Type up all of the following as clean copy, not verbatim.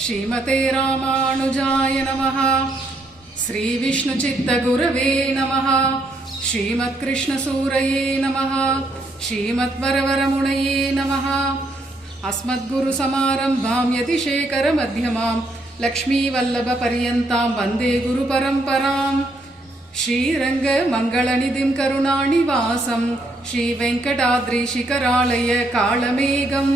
श्रीमते रामानुजाय नमः। श्री विष्णुचित्तगुरवे नमः। श्रीमत्कृष्णसूरये नमः। श्रीमद्वरवरमुनये नमः। अस्मद्गुरुसमारम्भां यतिशेखरमध्यमां लक्ष्मीवल्लभपर्यन्तां वन्दे गुरुपरम्परां। श्रीरङ्गमङ्गलनिधिं करुणानिवासं श्रीवेङ्कटाद्रिशिखरालय कालमेघं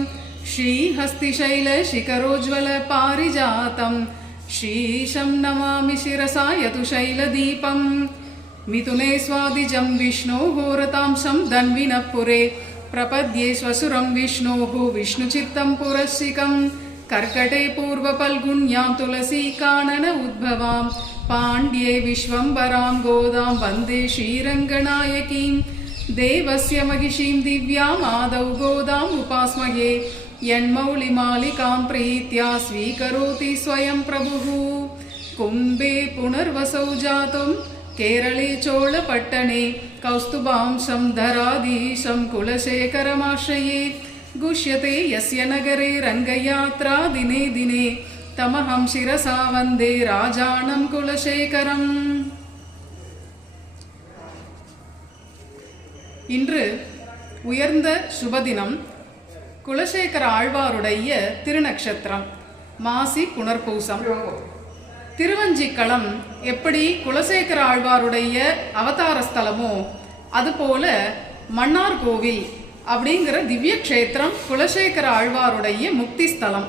श्रीहस्तिशैलशिखरोज्ज्वलपारिजातं श्रीशं नमामि शिरसा यतुशैलदीपं। मिथुने स्वादिजं विष्णोः रतांशं धन्विनपुरे प्रपद्ये स्वसुरं विष्णोः विष्णुचित्तं पुरस्सिकं। कर्कटे पूर्वफल्गुन्यां तुलसीकानन उद्भवां पाण्ड्ये विश्वम्बरां गोदां वन्दे श्रीरङ्गनायकीं। देवस्य महिषीं दिव्याम् आदौ गोदाम् उपास्महे यन्मौलिमालिकां प्रीत्या स्वीकरोति स्वयं प्रभुः। कुम्भे पुनर्वसौ जातुं केरले चोळपट्टणे कौस्तुभांशं धराधीशं कुलशेखरमाश्रये। गुष्यते यस्य नगरे रङ्गयात्रा दिने दिने तमहं शिरसा वन्दे राजानं कुलशेखरम्। இன்று உயர்ந்த சுபதினம் குலசேகர ஆழ்வாருடைய திருநக்ஷத்திரம் மாசி புனர்பூசம். திருவஞ்சிக்களம் எப்படி குலசேகர ஆழ்வாருடைய அவதார ஸ்தலமோ அதுபோல மன்னார் கோவில் அப்படிங்கிற திவ்ய கஷேத்திரம் குலசேகர ஆழ்வாருடைய முக்தி ஸ்தலம்.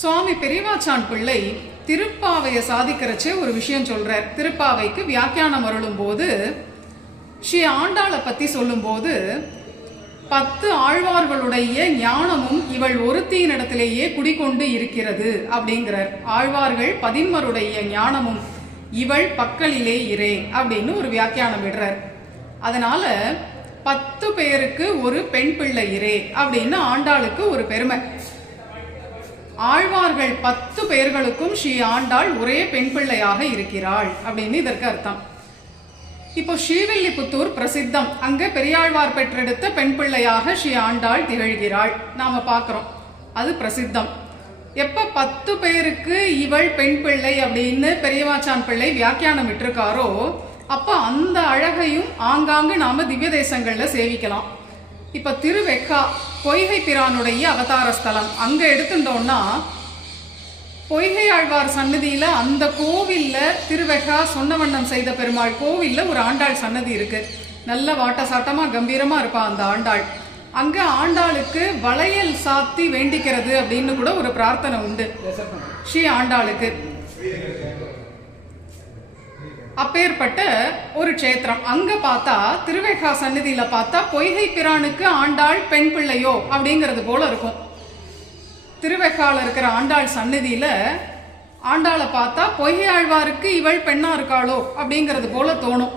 சுவாமி பெரியவாச்சான் பிள்ளை திருப்பாவையை சாதிக்கிறச்சே ஒரு விஷயம் சொல்றார். திருப்பாவைக்கு வியாக்கியானம் அருளும் போது ஸ்ரீ ஆண்டாளை பத்தி சொல்லும் போது 10 ஆழ்வார்களுடைய ஞானமும் இவள் ஒருத்தியினிடத்திலேயே குடிக்கொண்டு இருக்கிறது அப்படிங்கிறார். ஆழ்வார்கள் 11 ஞானமும் இவள் பக்கலிலே இரே அப்படின்னு ஒரு வியாக்கியானம் விடுறார். அதனால 10 பேருக்கு ஒரு பெண் பிள்ளை இரே அப்படின்னு ஆண்டாளுக்கு ஒரு பெருமை. ஆழ்வார்கள் 10 பேர்களுக்கும் ஸ்ரீ ஆண்டாள் ஒரே பெண் பிள்ளையாக இருக்கிறாள் அப்படின்னு இதற்கு அர்த்தம். இப்போ ஸ்ரீவில்லிபுத்தூர் பிரசித்தம். அங்க பெரியாழ்வார் பெற்றெடுத்த பெண் பிள்ளையாக ஸ்ரீ ஆண்டாள் திகழ்கிறாள். நாம பார்க்கிறோம், அது பிரசித்தம். எப்ப 10 பேருக்கு இவள் பெண் பிள்ளை அப்படின்னு பெரியவாச்சான் பிள்ளை வியாக்கியானம் விட்டிருக்காரோ அப்ப அந்த அழகையும் ஆங்காங்கு நாம திவ்ய தேசங்கள்ல சேவிக்கலாம். இப்ப திருவெக்கா பொய்கை பிரானுடைய அவதார ஸ்தலம். அங்க எடுத்துட்டோம்னா பொய்கை ஆழ்வார் சன்னதியில அந்த கோவில்ல திருவெக்கா சொன்னவண்ணம் செய்த பெருமாள் கோவில்ல ஒரு ஆண்டாள் சன்னதி இருக்கு. நல்ல வாட்ட சாட்டமா கம்பீரமா இருப்பா அந்த ஆண்டாள். அங்க ஆண்டாளுக்கு வளையல் சாத்தி வேண்டிக்கிறது அப்படின்னு கூட ஒரு பிரார்த்தனை உண்டு ஸ்ரீ ஆண்டாளுக்கு. அப்பேற்பட்ட ஒரு க்ஷேத்திரம். அங்க பார்த்தா திருவேகா சன்னதியில பார்த்தா பொய்கை பிரானுக்கு ஆண்டாள் பெண் பிள்ளையோ அப்படிங்கிறது போல இருக்கும். திருவேகால இருக்கிற ஆண்டாள் சன்னதியில ஆண்டாளை பார்த்தா பொய்கை ஆழ்வாருக்கு இவள் பெண்ணா இருக்காளோ அப்படிங்கிறது போல தோணும்.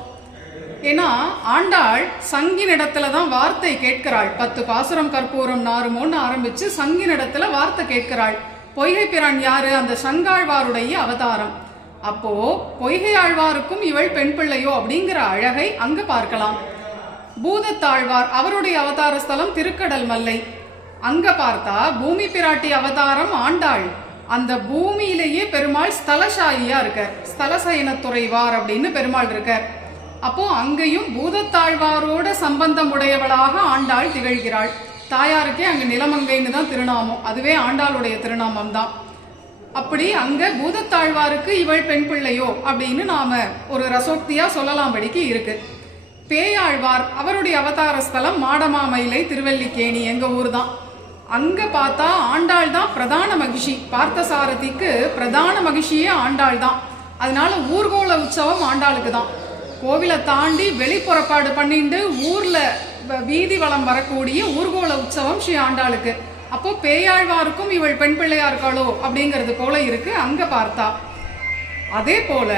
ஏன்னா ஆண்டாள் சங்கினிடத்துல தான் வார்த்தை கேட்கிறாள். 10 பாசுரம் கற்பூரம் நாருமோன்னு ஆரம்பிச்சு சங்கினிடத்துல வார்த்தை கேட்கிறாள். பொய்கை பிரான் யாரு? அந்த சங்காழ்வாருடைய அவதாரம். அப்போ பொய்கை ஆழ்வாருக்கும் இவள் பெண் பிள்ளையோ அப்படிங்கிற அழகை அங்க பார்க்கலாம். பூதத்தாழ்வார் அவருடைய அவதார ஸ்தலம் திருக்கடல் மல்லை. அங்க பார்த்தா பூமி பிராட்டி அவதாரம் ஆண்டாள். அந்த பூமியிலேயே பெருமாள் ஸ்தலசாயியா இருக்கார். ஸ்தலசயனத்துறைவார் அப்படின்னு பெருமாள் இருக்கார். அப்போ அங்கேயும் பூதத்தாழ்வாரோட சம்பந்தம் உடையவளாக ஆண்டாள் திகழ்கிறாள். தாயாருக்கே அங்க நிலமங்கைன்னு தான் திருநாமம். அதுவே ஆண்டாளுடைய திருநாமம் தான். அப்படி அங்க பூதத்தாழ்வாருக்கு இவள் பெண் பிள்ளையோ அப்படின்னு நாம ஒரு ரசோக்தியா சொல்லலாம்படிக்கு இருக்கு. பேயாழ்வார் அவருடைய அவதார ஸ்தலம் மாடமாமயிலை திருவல்லிக்கேணி எங்க ஊர் தான். அங்க பார்த்தா ஆண்டாள் தான் பிரதான மகிஷி. பார்த்தசாரதிக்கு பிரதான மகிஷியே ஆண்டாள் தான். அதனால ஊர்கோல உற்சவம் ஆண்டாளுக்கு தான். கோவிலை தாண்டி வெளிப்புறப்பாடு பண்ணிட்டு ஊர்ல வீதி வளம் வரக்கூடிய ஊர்கோல உற்சவம் ஸ்ரீ ஆண்டாளுக்கு. அப்போ பேயாழ்வாருக்கும் இவள் பெண் பிள்ளையா இருக்காளோ அப்படிங்கிறது போல இருக்கு அங்க பார்த்தா. அதே போல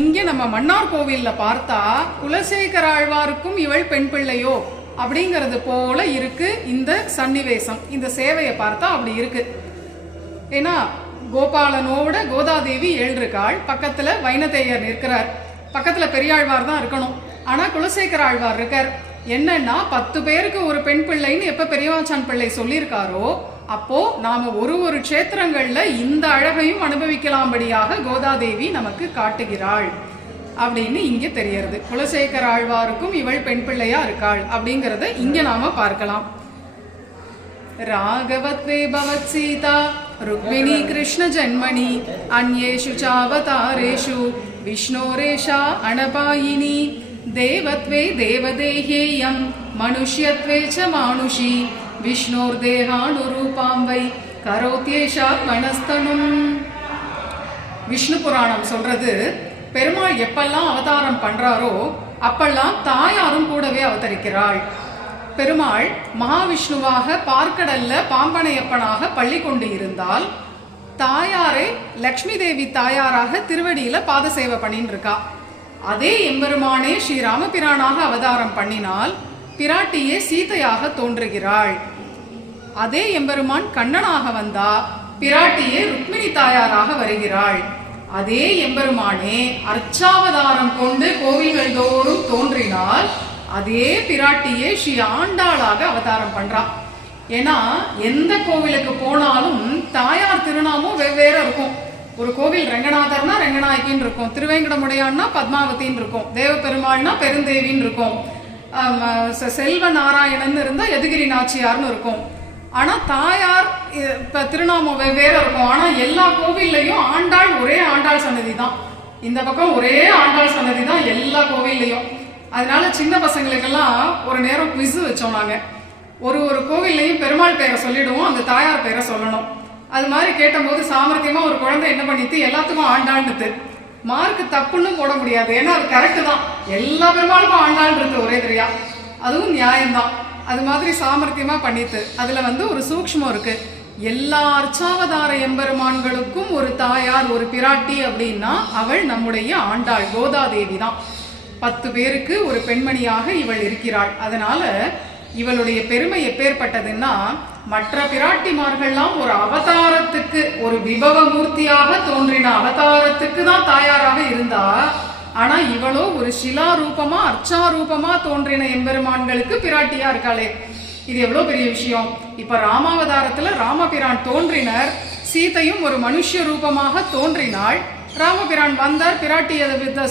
இங்க நம்ம மன்னார் கோவில்ல பார்த்தா குலசேகர ஆழ்வாருக்கும் இவள் பெண் பிள்ளையோ அப்படிங்கிறது போல இருக்கு இந்த சன்னிவேசம். இந்த சேவையை பார்த்தா அப்படி இருக்கு. ஏன்னா கோபாலனோட கோதாதேவி எழுந்திருக்காள். பக்கத்துல வைனதேயர் இருக்கிறார். பக்கத்துல பெரியாழ்வார் தான் இருக்கணும். ஆனா குலசேகர ஆழ்வார் இருக்கார். என்னன்னா 10 பேருக்கு ஒரு பெண் பிள்ளைன்னு எப்ப பெரியவாச்சான் பிள்ளை சொல்லியிருக்காரோ அப்போ நாம ஒரு ஒரு க்ஷேத்திரங்கள்ல இந்த அழகையும் அனுபவிக்கலாம்படியாக கோதாதேவி நமக்கு காட்டுகிறாள் அப்படின்னு இங்க தெரியறது. குலசேகர ஆழ்வாருக்கும் இவள் பெண் பிள்ளையா இருக்காள் அப்படிங்கறத இங்க நாம பார்க்கலாம். ராகவத்வே பவத் சீதா ருக்மிணி கிருஷ்ண ஜன்மணி அந்யேஷு சாவதாரேஷு விஷ்ணோரேஷா அனபாயினி தேவத்வே தேவதேஹேயம் மனுஷ்யத்வே ச மானுஷி விஷ்ணோர் தேகானுரூபாம் வை கரோத்யேஷாத்மனஸ்தனும். விஷ்ணு புராணம் சொல்றது, பெருமாள் எப்பெல்லாம் அவதாரம் பண்றாரோ அப்பெல்லாம் தாயாரும் கூடவே அவதரிக்கிறாள். பெருமாள் மகாவிஷ்ணுவாக பார்க்கடல்ல பாம்பனையப்பனாக பள்ளி கொண்டு இருந்தால் தாயாரே லக்ஷ்மி தேவி தாயாராக திருவடியில பாத சேவை பண்ணின்னு இருக்கா. அதே எம்பெருமானே ஸ்ரீ ராமபிரானாக அவதாரம் பண்ணினால் பிராட்டியே சீதையாக தோன்றுகிறாள். அதே எம்பெருமான் கண்ணனாக வந்தா பிராட்டியே ருக்மிணி தாயாராக வருகிறாள். அதே எம்பெருமானே அர்ச்சாவதாரம் கொண்டு கோவில்கள் தோறும் தோன்றினால் அதே பிராட்டியே ஸ்ரீ ஆண்டாளாக அவதாரம் பண்றா. ஏன்னா எந்த கோவிலுக்கு போனாலும் தாயார் திருநாமம் வெவ்வேறு இருக்கும். ஒரு கோவில் ரங்கநாதர்னா ரங்கநாயகின்னு இருக்கும், திருவேங்கடமுடையான்னா பத்மாவதின்னு இருக்கும், தேவ பெருமாள்னா பெருந்தேவின்னு இருக்கும், செல்வ நாராயணன் இருந்தா எதுகிரி நாச்சியார்னு இருக்கும். ஆனா தாயார் திருநாமம் வெவ்வேறு இருக்கும். ஆனா எல்லா கோவில்லையும் ஆண்டாள் ஒரே ஆண்டாள் சன்னதி தான். இந்த பக்கம் ஒரே ஆண்டாள் சன்னதி தான் எல்லா கோவில்லையும். அதனால சின்ன பசங்களுக்கெல்லாம் ஒரு நேரம் குவிஸ் வச்சோம் நாங்க. ஒரு ஒரு கோவில்லையும் பெருமாள் பேரை சொல்லிடுவோம், அந்த தாயார் பேரை சொல்லணும். அது மாதிரி கேட்டபோது சாமர்த்தியமா ஒரு குழந்தை என்ன பண்ணிட்டு எல்லாத்துக்கும் ஆண்டாள்னுது. மார்க் தப்புன்னு போட முடியாது, ஏன்னா அது கரெக்டு தான். எல்லா பெருமாளுக்கும் ஆண்டாள் இருக்கு ஒரே தெரியா, அதுவும் நியாயம்தான். அது மாதிரி சாமர்த்தியமா பண்ணிட்டு அதுல ஒரு சூக்ஷ்மம் இருக்கு. எல்லா அர்ச்சாவதார எம்பெருமான்களுக்கும் ஒரு தாயார், ஒரு பிராட்டி அப்படின்னா அவள் நம்முடைய ஆண்டாள் கோதாதேவி தான். 10 பேருக்கு ஒரு பெண்மணியாக இவள் இருக்கிறாள். அதனால இவளுடைய பெருமை எப்பேற்பட்டதுன்னா, மற்ற பிராட்டிமார்கள்லாம் ஒரு அவதாரத்துக்கு, ஒரு விபவ மூர்த்தியாக தோன்றின அவதாரத்துக்கு தான் தாயாராக இருந்தா, ஆனா இவளோ ஒரு சிலா ரூபமா அர்ச்சாரூபமா தோன்றின எம்பெருமான்களுக்கு பிராட்டியா இருக்காளே, இது எவ்வளவு பெரிய விஷயம். இப்ப ராமாவதாரத்துல ராமபிரான் தோன்றினர், சீதையும் ஒரு மனுஷ ரூபமாக தோன்றினாள். ராமபிரான் வந்தார், பிராட்டி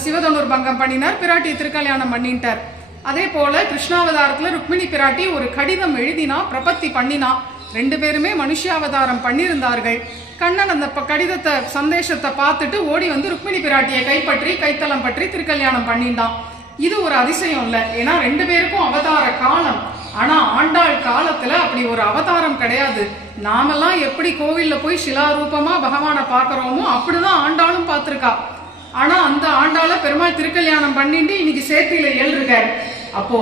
சிவதனுர் பங்கம் பண்ணினார், பிராட்டியை திருக்கல்யாணம் பண்ணிட்டார். அதே போல கிருஷ்ணாவதாரத்துல ருக்மிணி பிராட்டி ஒரு கடிதம் எழுதினா, பிரபத்தி பண்ணினா. 2 பேருமே மனுஷாவதாரம் பண்ணியிருந்தார்கள். கண்ணன் அந்த கடிதத்தை சந்தேஷத்தை பார்த்துட்டு ஓடி வந்து ருக்மிணி பிராட்டியை கைப்பற்றி கைத்தலம் பற்றி திருக்கல்யாணம் பண்ணிட்டான். இது ஒரு அதிசயம் இல்லை, ஏன்னா 2 பேருக்கும் அவதார காலம். ஆனா ஆண்டாள் காலத்துல அப்படி ஒரு அவதாரம் கிடையாது. நாமெல்லாம் எப்படி கோவில்ல போய் சிலாரூபமா பகவானை பாக்குறோமோ அப்படிதான் ஆண்டாளும் பார்த்திருக்கா. ஆனா அந்த ஆண்டாள பெருமாள் திருக்கல்யாணம் பண்ணிட்டு இன்னைக்கு சேத்தியில ஏழ்ருக்காரு. அப்போ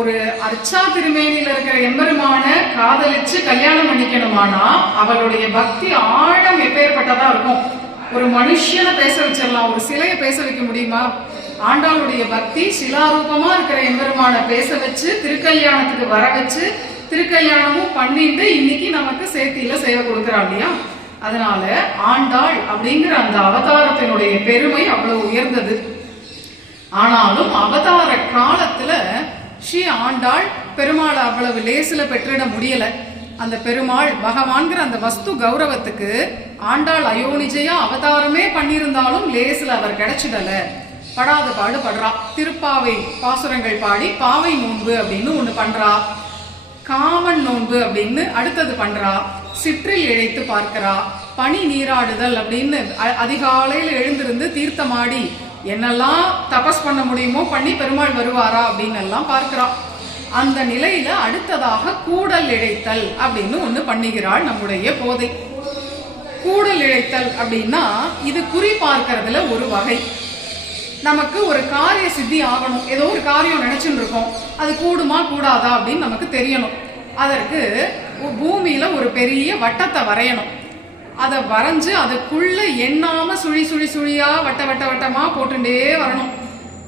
ஒரு அர்ச்சா திருமேனியில இருக்கிற எம்பெருமான காதலிச்சு கல்யாணம் பண்ணிக்கணுமானா அவளுடைய பக்தி ஆழம் எப்பேற்பட்டதா இருக்கும். ஒரு மனுஷனை பேச வச்சிடலாம், ஒரு சிலையை பேச வைக்க முடியுமா? ஆண்டாளுடைய பக்தி சிலாரூபமா இருக்கிற எம்பெருமான பேச வச்சு திருக்கல்யாணத்துக்கு வர வச்சு திருக்கல்யாணமும் பண்ணிட்டு இன்னைக்கு நமக்கு சேத்தியில சேவை கொடுக்குறா இல்லையா? அதனால ஆண்டாள் அப்படிங்கிற அந்த அவதாரத்தினுடைய பெருமை அவ்வளவு உயர்ந்தது. ஆனாலும் அவதார காலத்துல ஸ்ரீ ஆண்டாள் பெருமாளை அவ்வளவு லேசில பெற்றிட முடியல. அந்த பெருமாள் பகவான்கிற அந்த வஸ்து கௌரவத்துக்கு ஆண்டாள் அயோனிஜையா அவதாரமே பண்ணியிருந்தாலும் லேசில அவர் கிடைச்சிடல, படாத பாடு படுறா. திருப்பாவை பாசுரங்கள் பாடி பாவை நோன்பு அப்படின்னு ஒண்ணு பண்றா, காமன் நோன்பு அப்படின்னு அடுத்தது பண்றா, சிற்றில் இழைத்து பார்க்கிறா, பனி நீராடுதல் அப்படின்னு அதிகாலையில் எழுந்திருந்து தீர்த்தமாடி என்னெல்லாம் தபஸ் பண்ண முடியுமோ பண்ணி பெருமாள் வருவாரா அப்படின்னு எல்லாம் பார்க்கிறா. அந்த நிலையில அடுத்ததாக கூடல் இழைத்தல் அப்படின்னு ஒண்ணு பண்ணுகிறாள் நம்முடைய போதை. கூடல் இழைத்தல் அப்படின்னா இது குறி பார்க்கறதுல ஒரு வகை. நமக்கு ஒரு காரிய சித்தி ஆகணும், ஏதோ ஒரு காரியம் நினைச்சுட்டு இருக்கோம், அது கூடுமா கூடாதா அப்படின்னு நமக்கு தெரியணும். அதற்கு பூமியில ஒரு பெரிய வட்டத்தை வரையணும். அதை வரைஞ்சு அதுக்குள்ள எண்ணாம சுழி சுழி சுழியா வட்ட வட்ட வட்டமா போட்டுட்டே வரணும்.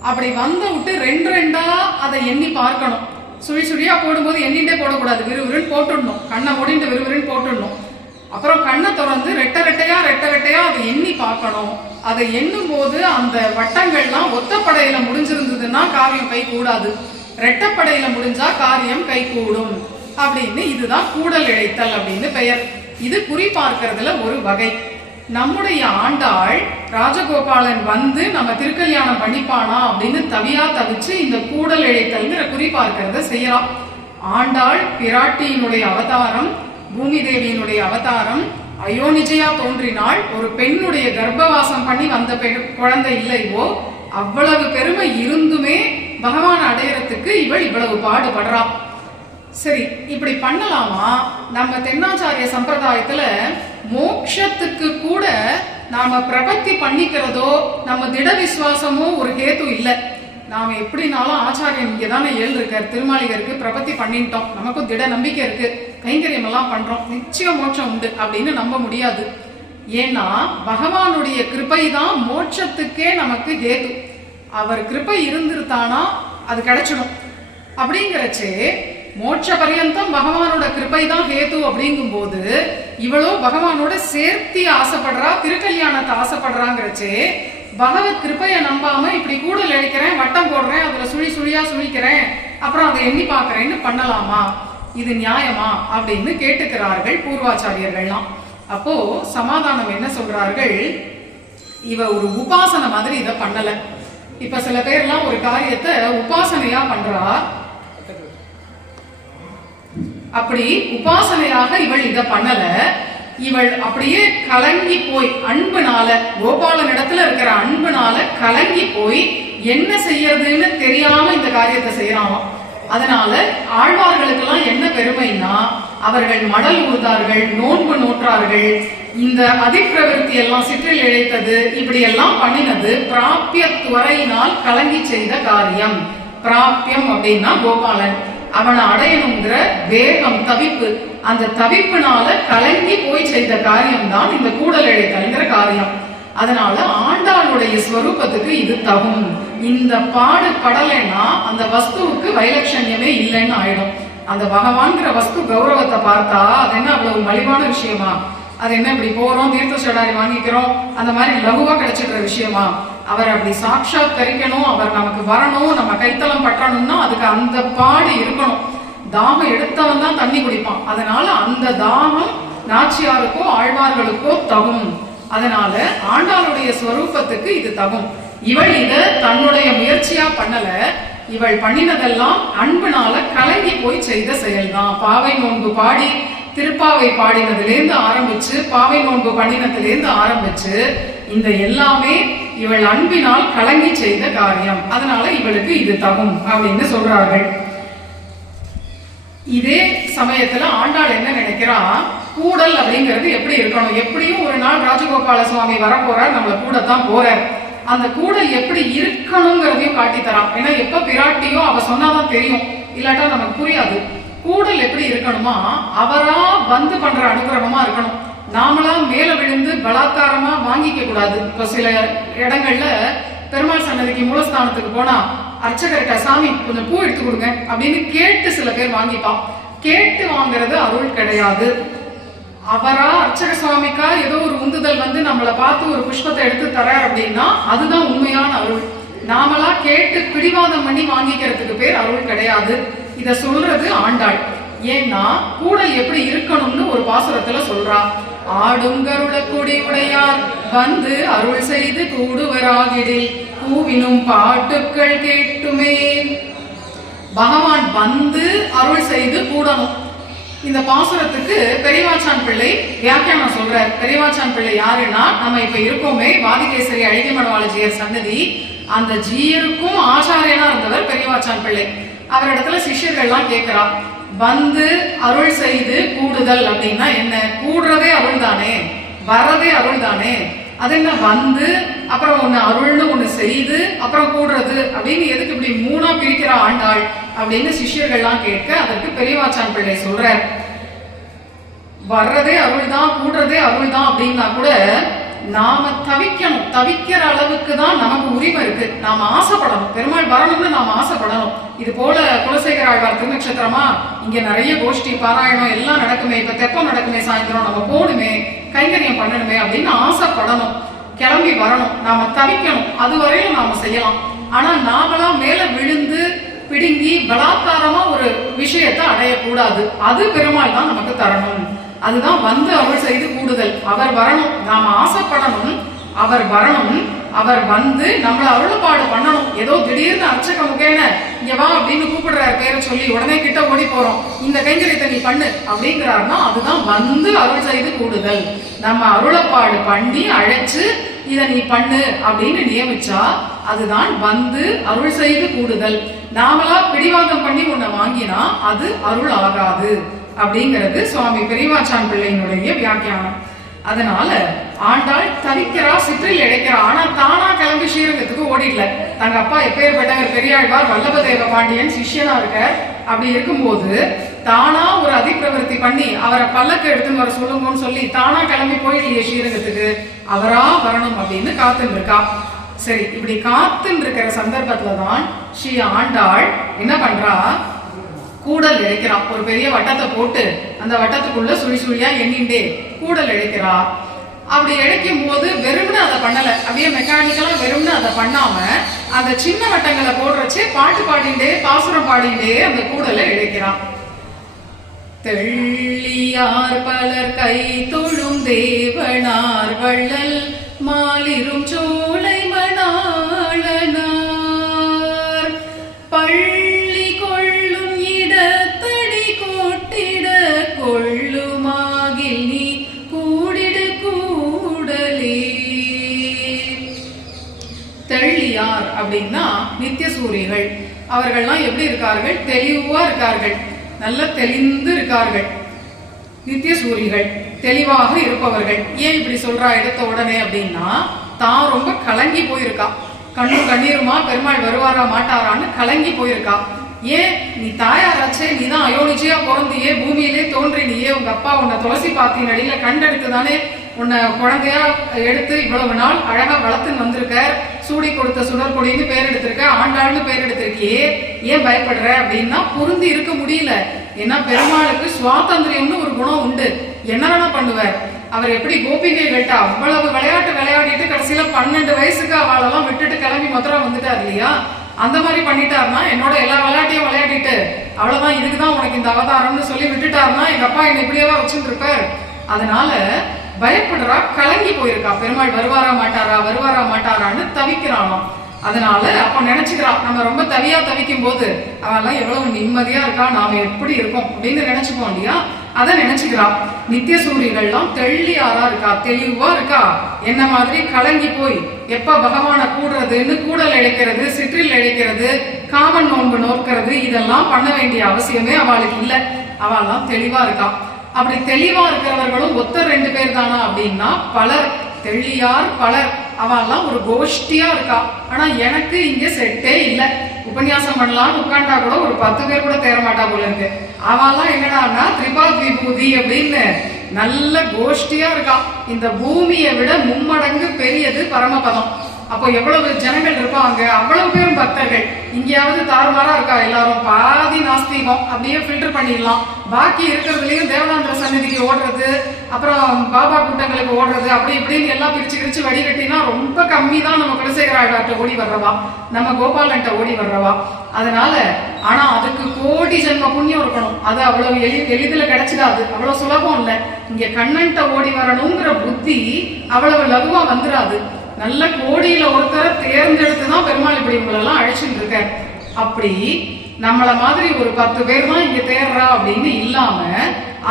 அப்படி வந்த விட்டு 2 அதை எண்ணி பார்க்கணும். சுழி சுழியா போடும்போது எண்ணிட்டே போடக்கூடாது, விறுவிறுன்னு போட்டுடணும். கண்ணை மூடிட்டு விறுவிறுன்னு போட்டுடணும். அப்புறம் கண்ணை திறந்து ரெட்டை ரெட்டையா அதை எண்ணி பார்க்கணும். அதை எண்ணும் போது அந்த வட்டங்கள்லாம் ஒத்தப்படையில முடிஞ்சிருந்ததுன்னா காரியம் கை கூடாது, ரெட்டப்படையில முடிஞ்சா காரியம் கை கூடும். அப்படின்னு. இதுதான் கூடல் இழைத்தல் அப்படின்னு பெயர். இது குறி பார்க்கறதுல ஒரு வகை. நம்முடைய ஆண்டாள் ராஜகோபாலன் வந்து நம்ம திருக்கல்யாணம் பண்ணிப்பானா அப்படின்னு தவியா தவிச்சு இந்த கூடல் இழைத்தல்ங்கிற குறி பார்க்கறத செய்யலாம். ஆண்டாள் பிராட்டியினுடைய அவதாரம், பூமி தேவியினுடைய அவதாரம். அயோனிஜையா தோன்றினாள். ஒரு பெண்ணுடைய கர்ப்பவாசம் பண்ணி வந்த குழந்தை இல்லையோ, அவ்வளவு பெருமை இருந்துமே பகவான் அடையறதுக்கு இவள் இவ்வளவு பாடுபடுறா. சரி, இப்படி பண்ணலாமா? நம்ம தென்னாச்சாரிய சம்பிரதாயத்துல மோட்சத்துக்கு கூட நாம பிரபத்தி பண்ணிக்கிறதோ நம்ம திட விசுவாசமோ ஒரு ஹேத்து இல்லை. நாம எப்படினாலும் ஆச்சாரியன் இங்கதானே இருக்கார், திருமாளிகருக்கு பிரபத்தி பண்ணிட்டோம், நமக்கும் திட நம்பிக்கை இருக்கு, கைங்கரியம் எல்லாம் பண்றோம், நிச்சயம் மோட்சம் உண்டு அப்படின்னு நம்ப முடியாது. ஏன்னா பகவானுடைய கிருபை தான் மோட்சத்துக்கே நமக்கு ஹேத்து. அவர் கிருபை இருந்திருத்தானா அது கிடைச்சிடும். அப்படிங்கிறச்சே மோட்ச பரியந்தம் பகவானோட கிருபை தான் ஹேத்து. அப்படிங்கும் போது இவளோ பகவானோட சேர்த்தி ஆசைப்படுறா, திருக்கல்யாணத்தை ஆசைப்படுறாங்கிறச்சே பகவத் கிருப்பையை நம்பாம இப்படி கூடல் இழைக்கிறேன், வட்டம் போடுறேன், அதுல சுழி சுழியா சுழிக்கிறேன், அப்புறம் அதை எண்ணி பாக்குறேன்னு பண்ணலாமா? இது நியாயமா அப்படின்னு கேட்டுக்கிறார்கள் பூர்வாச்சாரியர்கள்லாம். அப்போ சமாதானம் என்ன சொல்றார்கள்? இவ ஒரு உபாசனை மாதிரி இதை பண்ணல. இப்ப சில பேர்லாம் ஒரு காரியத்தை உபாசனையா பண்றா. அப்படி உபாசனையாக இவள் இதை பண்ணல. இவள் அப்படியே கலங்கி போய் அன்புனால, கோபாலன் இடத்துல இருக்கிற அன்புனால கலங்கி போய் என்ன செய்யறதுன்னு தெரியாம இந்த காரியத்தை செய்யறாமா. அதனால ஆழ்வார்களுக்கெல்லாம் என்ன பெருமைன்னா, அவர்கள் மடல் உழுதார்கள், நோன்பு நோற்றார்கள், இந்த அதிப்பிரவருத்தி எல்லாம் சிற்றில் இழைத்தது, இப்படி எல்லாம் பண்ணினது பிராபிய துறையினால் கலங்கி செய்த காரியம். பிராபியம் அப்படின்னா கோபாலன், அவனை அடையணுங்கிற வேகம், தவிப்பு, அந்த தவிப்புனால கலங்கி போய் செய்த காரியம் தான் இந்த கூடல் இழைத்தல்ங்கிற காரியம். அதனால ஆண்டாளுடைய ஸ்வரூபத்துக்கு இது தகும். இந்த பாடு படலைன்னா அந்த வஸ்துவுக்கு வைலட்சண்யமே இல்லைன்னு ஆயிடும். அந்த பகவான்கிற வஸ்து கௌரவத்தை பார்த்தா அது என்ன அவ்வளவு மலிவான விஷயமா? அது என்ன இப்படி போறோம் தீர்த்த சடாரி வாங்கிக்கிறோம் அந்த மாதிரி லகுவா கிடைச்சிடுற விஷயமா? அவர் அப்படி சாட்சாத் கரிக்கணும், அவர் நமக்கு வரணும், நம்ம கைத்தளம் பற்றணும்னா அதுக்கு அந்த பாடு இருக்கணும். தாகம் எடுத்தவன் தான் தண்ணி குடிப்பான். அதனால அந்த தாகம் நாச்சியாருக்கோ ஆழ்வார்களுக்கோ தகும். அதனால ஆண்டாளுடைய ஸ்வரூபத்துக்கு இது தகும். இவள் இத தன்னுடைய முயற்சியா பண்ணல. இவள் பண்ணினதெல்லாம் அன்புனால கலங்கி போய் செய்த செயல்தான். பாவை நோன்பு பாடி திருப்பாவை பாடினதுலேருந்து ஆரம்பிச்சு, பாவை நோன்பு பண்ணினதுலேருந்து ஆரம்பிச்சு, இந்த எல்லாமே இவள் அன்பினால் கலங்கி செய்த காரியம். அதனால இவளுக்கு இது தகும் அப்படின்னு சொல்றார்கள். இதே சமயத்துல ஆண்டாள் என்ன நினைக்கிறா, கூடல் அப்படிங்கிறது எப்படி இருக்கணும்? எப்படியும் ஒரு நாள் ராஜகோபால சுவாமி வரப்போறார், நம்மள கூடத்தான் போறார். அந்த கூடல் எப்படி இருக்கணுங்கிறதையும் காட்டித்தரான். ஏன்னா எப்ப பிராட்டியோ அவ சொன்னாதான் தெரியும், இல்லாட்டா நமக்கு புரியாது. கூடல் எப்படி இருக்கணுமா, அவரா வந்து பண்ற அனுகிரகமா இருக்கணும். நாமளா மேல விழுந்து பலாத்காரமா வாங்கிக்க கூடாது. இப்ப சில இடங்கள்ல பெருமாள் சன்னதிக்கு மூலஸ்தானத்துக்கு போனா அர்ச்சகர்கிட்ட சாமி கொஞ்சம் பூ எடுத்து கொடுங்க அப்படின்னு கேட்டு சில பேர் வாங்கிப்பான். கேட்டு வாங்குறது அருள் கிடையாது. அவரா அர்ச்சக சுவாமிக்கா ஏதோ ஒரு உந்துதல் வந்து நம்மளை பார்த்து ஒரு புஷ்பத்தை எடுத்து தரார் அப்படின்னா அதுதான் உண்மையான அருள். நாமளா கேட்டு பிடிவாதம் பண்ணி வாங்கிக்கிறதுக்கு பேர் அருள் கிடையாது. இத சொல்றது ஆண்டாள். ஏன்னா கூடல் எப்படி இருக்கணும்னு ஒரு பாசுரத்துல சொல்றா. ஆடுங்கருள கொடி உடையார் வந்து அருள் செய்து கூடுவராகிடில் கூவினும் பாட்டுக்கள் கேட்டுமே. பகவான் வந்து அருள் செய்து கூடணும். இந்த பாசுரத்துக்கு பெரியவாச்சான் பிள்ளை வியாக்கியானம் சொல்றார். பெரியவாச்சான் பிள்ளை யாருன்னா, நம்ம இப்ப இருக்கோமே வாதிகேசரி அழகிமணவாள ஜீயர் சன்னதி, அந்த ஜீயருக்கும் ஆச்சாரியனா இருந்தவர் பெரியவாச்சான் பிள்ளை. அவரிடத்துல சிஷ்யர்கள்லாம் கேட்கிறா, வந்து அருள் செய்து கூடுதல் அப்படின்னா என்ன? கூடுறதே அருள் தானே, வரதே அருள் தானே. அது என்ன வந்து அப்புறம் ஒண்ணு அருள்னு ஒண்ணு செய்து அப்புறம் கூடுறது அப்படின்னு எதுக்கு இப்படி மூணா பிரிக்கிறா ஆண்டாள் அப்படின்னு சிஷ்யர்கள்லாம் கேட்க, அதற்கு பெரியவாச்சான் பிள்ளை சொல்ற, வர்றதே அருள் தான், கூடுறதே அருள் தான் அப்படின்னா கூட நாம தவிக்கணும். தவிக்கிற அளவுக்கு தான் நமக்கு உரிமை இருக்கு. நாம ஆசைப்படணும், பெருமாள் வரணும்னு நாம ஆசைப்படணும். இது போல குலசேகர ஆழ்வார் திருநட்சத்திரமா இங்க நிறைய கோஷ்டி பாராயணம் எல்லாம் நடக்குமே, இப்ப தெப்பம் நடக்குமே, சாயந்தரம் நம்ம போகணுமே, கைங்கரியம் பண்ணணுமே அப்படின்னு ஆசைப்படணும், கிளம்பி வரணும், நாம தவிக்கணும். அது வரையிலும் நாம செய்யலாம். ஆனா நாமளா மேல விழுந்து பிடுங்கி பலாத்காரமா ஒரு விஷயத்தை அடையக்கூடாது. அது பெருமாள் தான் நமக்கு தரணும். அதுதான் வந்து அருள் செய்து கூடுதல். அவர் வரணும், நாம ஆசைப்படணும், அவர் வரணும், அவர் வந்து நம்மள அருள்பாடு பண்ணணும். ஏதோ திடீர்னு அர்ச்சக முகேன இங்க வா அப்படின்னு கூப்பிடுறாரு பேரை சொல்லி உடனே கிட்ட ஓடி போறோம், இந்த கைங்கரியத்தை நீ பண்ணு அப்படிங்கிறாருன்னா அதுதான் வந்து அருள் செய்து கூடுதல். நம்ம அருளப்பாடு பண்ணி அழைச்சு இதை நீ பண்ணு அப்படின்னு நியமிச்சா அதுதான் வந்து அருள் செய்து கூடுதல். நாமளா பிடிவாதம் பண்ணி உன்னை வாங்கினா அது அருள் ஆகாது அப்படிங்கிறது சுவாமி பெரியவாச்சான் பிள்ளையினுடைய வியாக்கியானம். அதனால ஆண்டாள் தவிக்கிறா, சிற்றில் இழைக்கிறா. ஆனா தானா கிளம்பி ஸ்ரீரங்கத்துக்கு ஓடிடல. தங்க அப்பா எப்பேற்பட்டவர் பெரியாழ்வார் வல்லபதேவ பாண்டியன் சிஷ்யனா இருக்க. அப்படி இருக்கும்போது தானா ஒரு அதிப்பிரவருத்தி பண்ணி அவரை பல்லக்கு எடுத்துன்னு வர சொல்லுங்கன்னு சொல்லி தானா கிளம்பி போயிடலையே ஸ்ரீரங்கத்துக்கு, அவரா வரணும் அப்படின்னு காத்துன்னு இருக்கா. சரி, இப்படி காத்துன்னு இருக்கிற சந்தர்ப்பத்துலதான் ஸ்ரீ ஆண்டாள் என்ன பண்றா, கூடல் இழைக்கிறான். ஒரு பெரிய வட்டத்தை போட்டு அந்த வட்டத்துக்குள்ள சுழி சுழியா எண்ணிண்டே கூடல் இழைக்கிறா. அப்படி இழைக்கும் போது வெறும்னு அதை பண்ணல, அப்படியே மெக்கானிக்கலா வெறும்னு அதை பண்ணாம அந்த சின்ன வட்டங்களை போடுறச்சே பாட்டு பாடிண்டே பாசுரம் பாடிண்டே அந்த கூடலை இழைக்கிறான். தெள்ளியார் பலர் கை தொழும் தேவனார் வள்ளல் மாலிரும் சோலை மணாளனார் பள்ளி கொள்ளும் இடத்தடி கோட்டிட கொள்ளுமாகில் நீ கூடிடு கூடலே. தெள்ளியார் அப்படின்னா நித்திய சூரிகள். அவர்கள்லாம் எப்படி இருக்கார்கள், தெளிவா இருக்கார்கள், நல்ல தெளிந்து இருக்கார்கள். நித்திய சூரிகள் தெளிவாக இருப்பவர்கள். ஏன் இப்படி சொல்றா எடுத்த உடனே அப்படின்னா, தான் ரொம்ப கலங்கி போயிருக்கா. கண்ணும் கண்ணீருமா பெருமாள் வருவாரா மாட்டாரான்னு கலங்கி போயிருக்கா. ஏன், நீ தாயாராச்சே, நீ தான் அயோனிச்சியா பிறந்தியே, பூமியிலே தோன்றினியே, உங்க அப்பா உன்னை துளசி பாத்தியின் அடியில கண்டெடுத்து தானே உன்னை குழந்தையா எடுத்து இவ்வளவு நாள் அழகா வளர்த்துன்னு வந்திருக்க, சூடி கொடுத்த சுடற்கொடின்னு பேர் எடுத்திருக்க, ஆண்டாள்னு பேர் எடுத்திருக்கியே, ஏன் பயப்படுற அப்படின்னா பொருந்தி இருக்க முடியல. ஏன்னா பெருமாளுக்கு சுவாதந்திரியம்னு ஒரு குணம் உண்டு. என்ன வேணா பண்ணுவார். அவர் எப்படி கோபிகைகள்கிட்ட அவ்வளவு விளையாட்டு விளையாடிட்டு கடைசியில 12 வயசுக்கு அவளெல்லாம் விட்டுட்டு கிளம்பி மதுரா வந்துட்டார் இல்லையா, அந்த மாதிரி பண்ணிட்டாருன்னா, என்னோட எல்லா விளையாட்டையும் விளையாடிட்டு அவ்வளவுதான் இதுக்குதான் உனக்கு இந்த அவதாரம்னு சொல்லி விட்டுட்டாருன்னா எங்க அப்பா என்னை இப்படியேவா வச்சுட்டு இருப்பார். அதனால பயப்படுறா, கலங்கி போயிருக்கா. பெருமாள் வருவாரா மாட்டாரா வருவாரா மாட்டாரான்னு தவிக்கிறானாம். அதனால அப்ப நினைச்சுக்கிறா, நம்ம ரொம்ப தவியா தவிக்கும் போது அவெல்லாம் எவ்வளவு நிம்மதியா இருக்கா, நாம எப்படி இருக்கோம் அப்படின்னு நினைச்சுப்போம் இல்லையா, அதை நினைச்சுக்கிறா. நித்திய சூரியர்கள்லாம் தெள்ளியாரா இருக்கா, தெளிவா இருக்கா. என்ன மாதிரி கலங்கி போய் எப்ப பகவான கூடுறதுன்னு கூடல் இழைக்கிறது, சிற்றில் இழைக்கிறது, காமன் நோன்பு நோக்கிறது இதெல்லாம் பண்ண வேண்டிய அவசியமே அவளுக்கு இல்ல. அவெல்லாம் தெளிவா இருக்கா. அப்படி தெளிவா இருக்கிறவர்களும் ஒருத்தர் 2 பேர் தானா அப்படின்னா பலர். தெள்ளியார் பலர். அவெல்லாம் ஒரு கோஷ்டியா இருக்கா. ஆனா எனக்கு இங்க செட்டே இல்ல. உபன்யாசம் பண்ணலாம்னு உட்காண்டா கூட ஒரு 10 பேர் கூட தேர மாட்டா போல இருக்கு. அவெல்லாம் என்னடான்னா திரிபாத் விபூதி அப்படின்னு நல்ல கோஷ்டியா இருக்கா. இந்த பூமியை விட 3 மடங்கு பெரியது பரமபதம். அப்போ எவ்வளவு ஜனங்கள் இருப்பாங்க, அவ்வளவு பேரும் பக்தர்கள். இங்கேயாவது தாறுமாறா இருக்கா எல்லாரும், பாதி நாஸ்திகம் அப்படியே ஃபில்டர் பண்ணிடலாம். பாக்கி இருக்கிறதுலயும் தேவதாந்திர சந்நிதிக்கு ஓடுறது, அப்புறம் பாபா கூட்டங்களுக்கு ஓடுறது, அப்படி இப்படின்னு எல்லாம் பிரிச்சு வடிகட்டினா ரொம்ப கம்மி தான் நம்ம குலசேகராட்ட ஓடி வர்றவா, நம்ம கோபாலன்ட்ட ஓடி வர்றவா. அதனால ஆனா அதுக்கு கோடி ஜென்ம புண்ணியம் இருக்கணும். அது அவ்வளவு எளிதில் கிடைச்சிடாது, அவ்வளவு சுலபம் இல்லை. இங்க கண்ணன்ட்ட ஓடி வரணுங்கிற புத்தி அவ்வளவு லகுவா வந்துடாது. நல்ல கோடியில ஒருத்தரை தேர்ந்தெடுத்துதான் பெருமாள் இப்படி உங்களெல்லாம் அழைச்சிட்டு இருக்க. அப்படி நம்மள மாதிரி ஒரு 10 பேர் தான் இங்க தேர்றா அப்படின்னு இல்லாம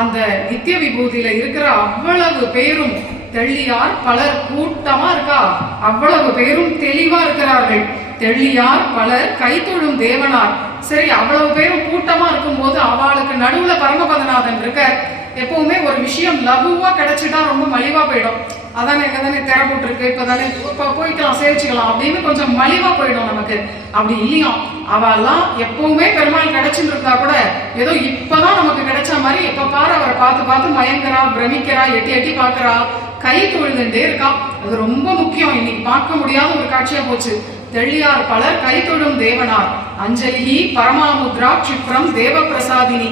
அந்த நித்திய விபூதியில இருக்கிற அவ்வளவு பேரும் தெள்ளியார் பலர் கூட்டமா இருக்கா. அவ்வளவு பேரும் தெளிவா இருக்கிறார்கள். தெள்ளியார் பலர் கைத்தொழும் தேவனார். சரி, அவ்வளவு பேரும் கூட்டமா இருக்கும் போது அவளுக்கு நடுவுல பரமபதநாதன் இருக்க. எப்பவுமே ஒரு விஷயம் லகுவா கிடைச்சிட்டா ரொம்ப மலிவா போயிடும். அதானே எங்க தானே திற போட்டிருக்கு, இப்பதானே போய்க்கலாம் சேவிச்சுக்கலாம் அப்படின்னு கொஞ்சம் மலிவா போயிடும் நமக்கு. அப்படி இல்லையா, அவெல்லாம் எப்பவுமே பெருமாள் கிடைச்சுட்டு இருந்தா கூட ஏதோ இப்பதான் நமக்கு கிடைச்ச மாதிரி எப்ப பாரு அவரை பார்த்து மயங்குறா, பிரமிக்கிறா, எட்டி பாக்குறா, கை தொழுதுட்டே இருக்கா. அது ரொம்ப முக்கியம். இன்னைக்கு பார்க்க முடியாத ஒரு காட்சியா போச்சு. தெள்ளியார் பலர் கை தொழும் தேவனார் அஞ்சலி பரமாமுத்ரா க்ஷிப்ரம் தேவ பிரசாதினி.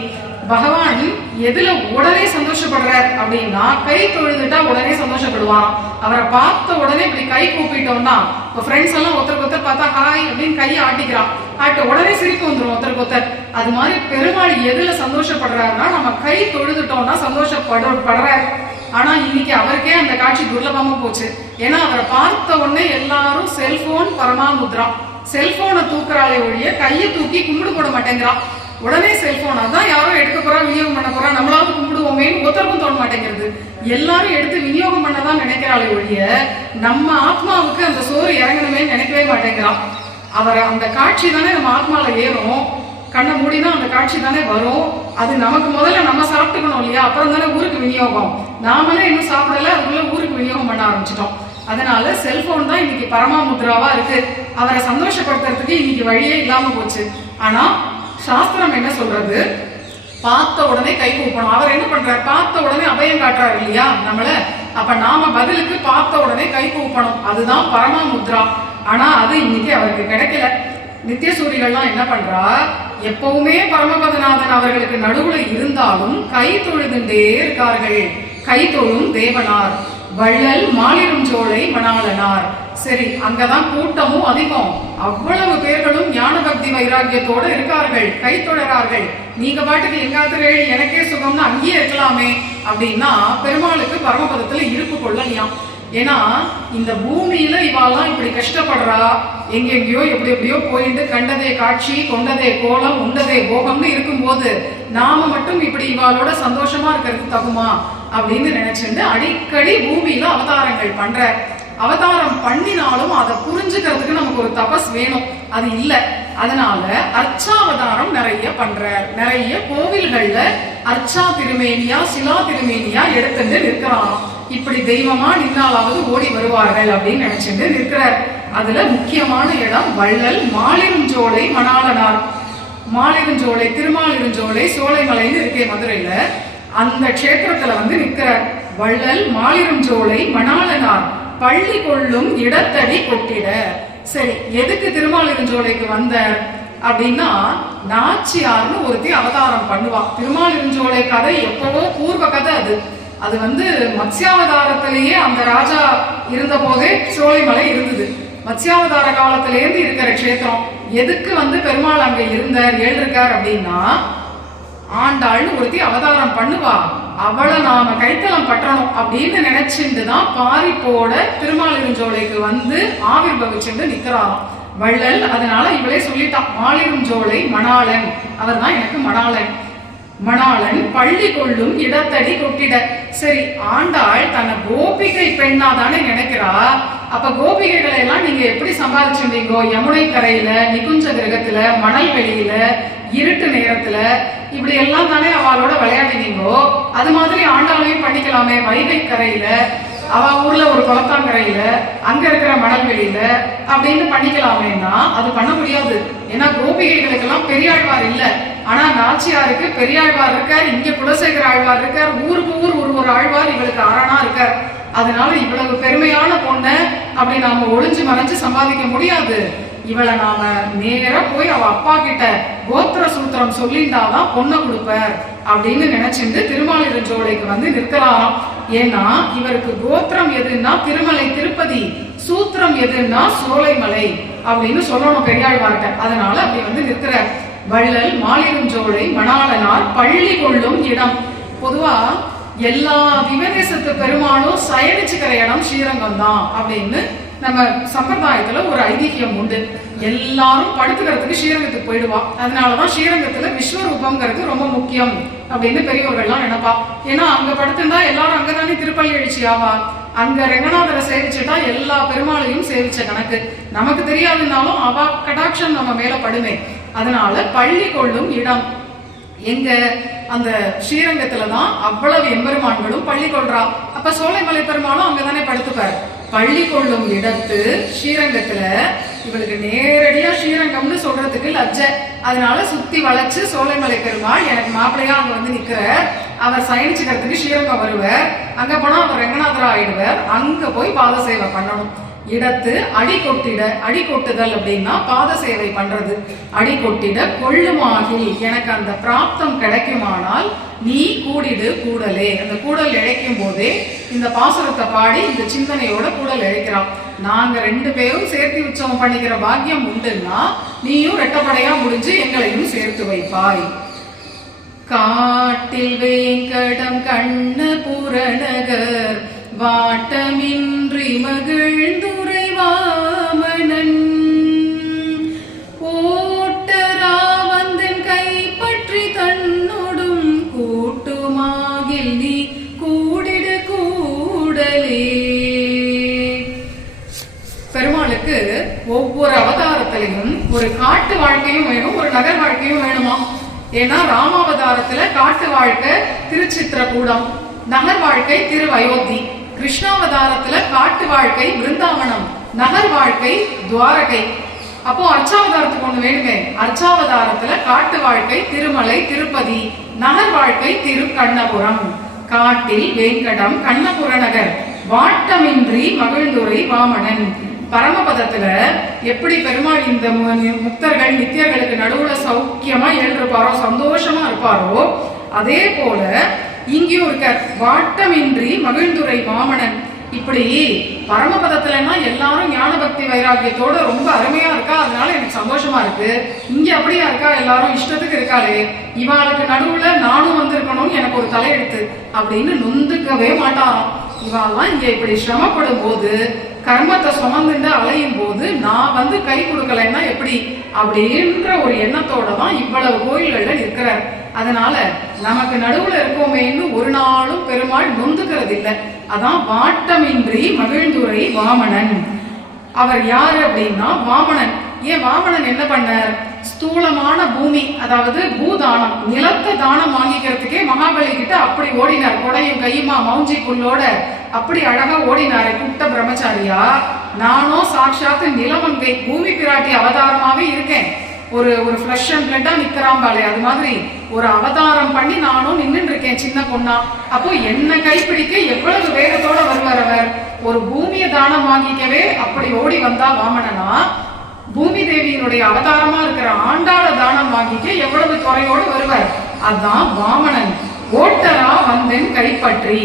பகவான் எதுல உடனே சந்தோஷப்படுறார் அப்படின்னா கை தொழுதுட்டா உடனே சந்தோஷப்படுவான். அவரை பார்த்த உடனே இப்படி கை கூப்பிட்டோம்னா, இப்போ ஃப்ரெண்ட்ஸ் எல்லாம் ஒருத்தருக்கு ஒருத்தர் பார்த்தா ஹாய் அப்படின்னு கையை ஆட்டிக்கிறான், ஆட்ட உடனே சிரிப்பு வந்துடும் ஒருத்தருக்கு ஒருத்தர். அது மாதிரி பெருமாள் எதுல சந்தோஷப்படுறாருன்னா நம்ம கை தொழுதுட்டோம்னா சந்தோஷப்படுறாரு. ஆனா இன்னைக்கு அவருக்கே அந்த காட்சி துர்லபமா போச்சு. ஏன்னா அவரை பார்த்த உடனே எல்லாரும் செல்போன் பரமாமுத்ரா, செல்போனை தூக்குறாளே ஒழிய கையை தூக்கி கும்பிடு போட மாட்டேங்கிறான். உடனே செல்போன் அதான் யாரோ எடுக்க போறா, விநியோகம் பண்ண போறா, நம்மளாவது கும்பிடுவோமேன்னு ஒருத்தருக்கும் தோண மாட்டேங்கிறது. எல்லாரும் எடுத்து விநியோகம் பண்ணதான் நினைக்கிறாளே ஒழிய நம்ம ஆத்மாவுக்கு அந்த சோறு இறங்கணுமே நினைக்கவே மாட்டேங்கிறான். அவரை அந்த காட்சி தானே நம்ம ஆத்மால ஏறும், கண்ணை மூடினா அந்த காட்சி தானே வரும். அது நமக்கு முதல்ல நம்ம சாப்பிட்டுக்கணும் இல்லையா, அப்புறம் தானே ஊருக்கு விநியோகம். நாமளே இன்னும் சாப்பிடல, அதுக்குள்ள ஊருக்கு விநியோகம் பண்ண ஆரம்பிச்சிட்டோம். அதனால செல்போன் தான் இன்னைக்கு பரமாமுத்ராவா இருக்கு. அவரை சந்தோஷப்படுத்துறதுக்கு இன்னைக்கு வழியே இல்லாம போச்சு. ஆனா சாஸ்திரம் என்ன சொல்றது, பார்த்த உடனே கை கூப்பணும். அவர் என்ன பண்றாரு, பார்த்த உடனே அபயம் காட்டுறாரு இல்லையா நம்மள. அப்ப நாம பதிலுக்கு பார்த்த உடனே கை கூப்பணும், அதுதான் பரமாமுத்ரா. ஆனா அது இன்னைக்கு அவருக்கு கிடைக்கல. நித்தியசூரிகள்லாம் என்ன பண்றா, எப்பவுமே பரமபதநாதன் அவர்களுக்கு நடுவுல இருந்தாலும் கை தொழுதுண்டே இருக்கார்கள். கை தொழும் தேவனார் வள்ளல் மாலிரும் சோலை மணாளனார். சரி, அங்கதான் கூட்டமும் அதிகம், அவ்வளவு பேர்களும் ஞான பக்தி வைராக்கியத்தோட இருக்கார்கள், கை தொடரார்கள். நீங்க பாட்டுக்கு எங்காத்திரே எனக்கே சுகம்னு அங்கேயே இருக்கலாமே அப்படின்னா பெருமாளுக்கு பரமபதத்துல இருப்பு கொள்ளலையாம். ஏன்னா இந்த பூமியில இவாலாம் இப்படி கஷ்டப்படுறா, எங்கெங்கயோ எப்படி எப்படியோ போயிட்டு கண்டதே காட்சி கொண்டதே கோலம் உண்டதே போகம்னு இருக்கும்போது நாம மட்டும் இப்படி இவாளோட சந்தோஷமா இருக்கிறது தகுமா அப்படின்னு நினைச்சுட்டு அடிக்கடி பூமியில அவதாரங்கள் பண்ற. அவதாரம் பண்ணினாலும் அதை புரிஞ்சுக்கிறதுக்கு நமக்கு ஒரு தபஸ் வேணும், அது இல்லை. அதனால அர்ச்சாவதாரம் நிறைய பண்ற, நிறைய கோவில்கள்ல அர்ச்சா திருமேனியா சிலா திருமேனியா எடுத்துட்டு நிற்கிறான். இப்படி தெய்வமா நின்னாலாவது ஓடி வருவார்கள் அப்படின்னு நினைச்சுட்டு நிற்கிறார். அதுல முக்கியமான இடம் வள்ளல் மாலிருஞ்சோலை மணாளனார். மாலிருஞ்சோலை, திருமாலிருஞ்சோலை, சோலைமலைன்னு இருக்கே மதுரையில, அந்த கஷேத்திரத்துல வந்து நிற்கிறார். வள்ளல் மாலிருஞ்சோலை மணாளனார் பள்ளி கொள்ளும் இடத்தடி கொட்டிட. சரி, எதுக்கு திருமாலிருஞ்சோலைக்கு வந்தார் அப்படின்னா, நாச்சியார்னு ஒருத்தி அவதாரம் பண்ணுவா. திருமாலிருஞ்சோலை கதை எப்பவோ பூர்வ கதை. அது வந்து மத்ஸ்யாவதாரத்திலேயே அந்த ராஜா இருந்த போதே சோலைமலை இருந்தது. மத்ஸ்யாவதார காலத்திலேருந்து இருக்கிற கஷேத்திரம். எதுக்கு வந்து பெருமாள் அங்க இருந்தார் எழுதிருக்கார் அப்படின்னா, ஆண்டாள்னு ஒருத்தி அவதாரம் பண்ணுவா, அவளை நாம கைத்தலம் பற்றணும் அப்படின்னு நினைச்சுட்டு தான் பாரிப்போட திருமாலிருஞ்சோலைக்கு வந்து ஆவிர்வவிச்சுட்டு நிக்கிறாராம் வள்ளல். அதனால இவளே சொல்லிட்டான், மாலிருஞ்சோலை மணாளன், அவர் தான் எனக்கு மணாளன். மணாளன் பள்ளி கொள்ளும் இடத்தடி கொட்டிட. சரி, ஆண்டாள் தன்னை கோபிகை பெண்ணா தானே நினைக்கிறா. அப்ப கோபிகைகளை எல்லாம் நீங்க எப்படி சம்பாதிச்சுட்டீங்கோ? யமுனை கரையில, நிகுஞ்ச கிரகத்துல, மணல் வெளியில, இருட்டு நேரத்துல இப்படி எல்லாம் தானே அவளோட விளையாடினீங்கோ. அது மாதிரி ஆண்டாளையும் பண்ணிக்கலாமே. வைகை கரையில, அவ ஊர்ல ஒரு குளத்தாங்கரையில, அங்க இருக்கிற மணல் வெளியில அப்படின்னு பண்ணிக்கலாமேன்னா அது பண்ண முடியாது. ஏன்னா கோபிகைகளுக்கெல்லாம் பெரியாழ்வார் இல்ல. ஆனா நாச்சியாருக்கு பெரியாழ்வார் இருக்கார், இங்க குலசேகர ஆழ்வார் இருக்கார், ஊருக்கு ஊர் ஒரு ஆழ்வார் இவளுக்கு அரணா இருக்கார். அதனால இவ்வளவு பெருமையான பொண்ணை அப்படி நாம ஒளிஞ்சு மறைஞ்சு சம்பாதிக்க முடியாது. இவளை நாம நேர போய் அவ அப்பா கிட்ட கோத்திர சூத்திரம் சொல்லிண்டாதான் பொண்ணை கொடுப்பார் அப்படின்னு நினைச்சிட்டு திருமாலிருஞ்சோலைக்கு வந்து நிற்கலாம். ஏன்னா இவருக்கு கோத்திரம் எதுன்னா திருமலை திருப்பதி, சூத்திரம் எதுன்னா சோலைமலை அப்படின்னு சொல்லணும் பெரியாழ்வார்கிட்ட. அதனால அப்படி வந்து நிற்கிற வள்ளல் மாலிருஞ்சோலை மணாளனார் பள்ளி கொள்ளும் இடம். பொதுவா எல்லா திவதேசத்து பெருமாளும் சயனிச்சுக்கிற இடம் ஸ்ரீரங்கம் தான் அப்படின்னு நம்ம சம்பிரதாயத்துல ஒரு ஐதீகம் உண்டு. எல்லாரும் படுத்துக்கிறதுக்கு ஸ்ரீரங்கத்துக்கு போயிடுவா. அதனாலதான் ஸ்ரீரங்கத்துல விஸ்வரூபம்ங்கிறது ரொம்ப முக்கியம் அப்படின்னு பெரியவர்கள்லாம் நினைப்பா. ஏன்னா அங்க படுத்துட்டா எல்லாரும் அங்கதானே திருப்பள்ளி எழுச்சி ஆவா. அங்க ரெங்கநாதரை சேவிச்சுட்டா எல்லா பெருமாளையும் சேவிச்ச கணக்கு. நமக்கு தெரியாதுன்னாலும் அவ கடாட்சம் நம்ம மேல படுமே. அதனால பள்ளி கொள்ளும் இடம் எங்க அந்த ஸ்ரீரங்கத்துலதான் அவ்வளவு எம்பெருமான்களும் பள்ளி கொள்றா. அப்ப சோலைமலை பெருமாளும் அங்கதானே படுத்துப்பார். பள்ளி கொள்ளும் இடத்து ஸ்ரீரங்கத்துல இவளுக்கு நேரடியா ஸ்ரீரங்கம்னு சொல்றதுக்கு லஜ்ஜ. அதனால சுத்தி வளைச்சு சோலைமலை பெருமாள் எனக்கு மாப்பிள்ளையா அங்க வந்து நிக்கிற, அவர் சயனிச்சுக்கிறதுக்கு ஸ்ரீரங்கம் வருவார். அங்க போனா அவர் ரெங்கநாதரா ஆயிடுவார். அங்க போய் பாத சேவை பண்ணணும். இடத்து அடி கொட்டிட, அடி கொட்டுதல் அப்படின்னா பாத சேவை பண்றது. அடி கொட்டிட கொள்ளுமாகில், எனக்கு அந்த பிராப்தம் கிடைக்குமானால் நீ கூடிடு கூடலே. அந்த கூடல் இழைக்கும் போதே இந்த பாசுரத்தை பாடி இந்த சிந்தனையோட கூடல் இழைக்கிறான். நாங்க 2 பேரும் சேர்த்து உற்சவம் பண்ணிக்கிற பாக்கியம் உண்டுன்னா நீயும் ரெட்டப்படையா முடிஞ்சு எங்களையும் சேர்த்து வைப்பாய். காட்டில் வேங்கடம் கண்ண புறநகர் வாட்டமின்றி மகிழ்ந்துரை வாமனன் ஓட்டராவந்தன் கைப்பற்றி தன்னோடும் கூட்டுமாகில் நீ கூடிடு கூடலே. பெருமாளுக்கு ஒவ்வொரு அவதாரத்திலையும் ஒரு காட்டு வாழ்க்கையும் வேணும், ஒரு நகர் வாழ்க்கையும் வேணுமா? ஏன்னா ராமாவதாரத்துல காட்டு வாழ்க்கை திருச்சித்திரகூடம், நகர் வாழ்க்கை திருவயோத்தி. கிருஷ்ணாவதாரத்துல காட்டு வாழ்க்கை பிருந்தாவனம், நகர் வாழ்க்கை துவாரகை. அப்போ அர்ச்சாவதாரத்துக்கு ஒண்ணு வேணுமே. அர்ச்சாவதாரத்துல காட்டு வாழ்க்கை திருமலை திருப்பதி, நகர் வாழ்க்கை திருக்கண்ணபுரம். காட்டில் வேங்கடம் கண்ணபுர நகர் வாட்டமின்றி மகிழ்ந்துரை வாமனன். பரமபதத்துல எப்படி பெருமாள் இந்த முக்தர்கள் நித்தியர்களுக்கு நடுவுல சௌக்கியமா எழுந்திருப்பாரோ, சந்தோஷமா இருப்பாரோ, அதே போல இங்கேயும் இருக்கார். வாட்டமின்றி மகிழ்ந்துரை வாமனன். இப்படி பரமபதத்துலன்னா எல்லாரும் ஞான பக்தி வைராகியத்தோட ரொம்ப அருமையா இருக்கா, அதனால எனக்கு சந்தோஷமா இருக்கு. இங்க அப்படியா இருக்கா, எல்லாரும் இஷ்டத்துக்கு இருக்காளே, இவாளுக்கு நடுவுல நானும் வந்திருக்கணும்னு எனக்கு ஒரு தலையெடுத்து அப்படின்னு நொந்துக்கவே மாட்டாராம். இவாள்லாம் இங்க இப்படி சிரமப்படும் போது, கர்மத்தை சுமந்துட்டு அலையும் போது நான் வந்து கை கொடுக்கலைன்னா எப்படி அப்படின்ற ஒரு எண்ணத்தோட தான் இவ்வளவு கோயில்கள்ல இருக்கிறார். அதனால நமக்கு நடுவுல இருக்கோமேன்னு ஒரு நாளும் பெருமாள் நொந்துக்கிறது இல்லை. அதான் வாட்டமின்றி மகிழ்ந்துரை வாமனன். அவர் யாரு அப்படின்னா வாமனன். ஏன் வாமனன் என்ன பண்ணார்? ஸ்தூலமான பூமி, அதாவது பூதானம், நிலத்தை தானம் வாங்கிக்கிறதுக்கே மகாபலி கிட்ட அப்படி ஓடினார். கொடையும் கையுமா மௌஞ்சி புல்லோட அப்படி அழகா ஓடினாரு குட்ட பிரம்மச்சாரியா. நானும் சாட்சாத்து நிலமங்கை பூமி பிராட்டி அவதாரமாவே இருக்கேன். ஒரு ஃப்ளஷ் அண்ட் பிளட்டா நிக்கிறாம்பாலே, அது மாதிரி ஒரு அவதாரம் பண்ணி நானும் நின்றுட்டு இருக்கேன் சின்ன பொண்ணா. அப்போ என்ன கைப்பிடிக்க எவ்வளவு வேகத்தோட வருவார் அவர். ஒரு பூமியை தானம் வாங்கிக்கவே அப்படி ஓடி வந்தா வாமனனா, பூமி தேவியினுடைய அவதாரமா இருக்கிற ஆண்டாள தானம் வாங்கிக்க எவ்வளவு துறையோடு வருவார். அதான் வாமனன். ஓட்டரா வந்தன் கைப்பற்றி.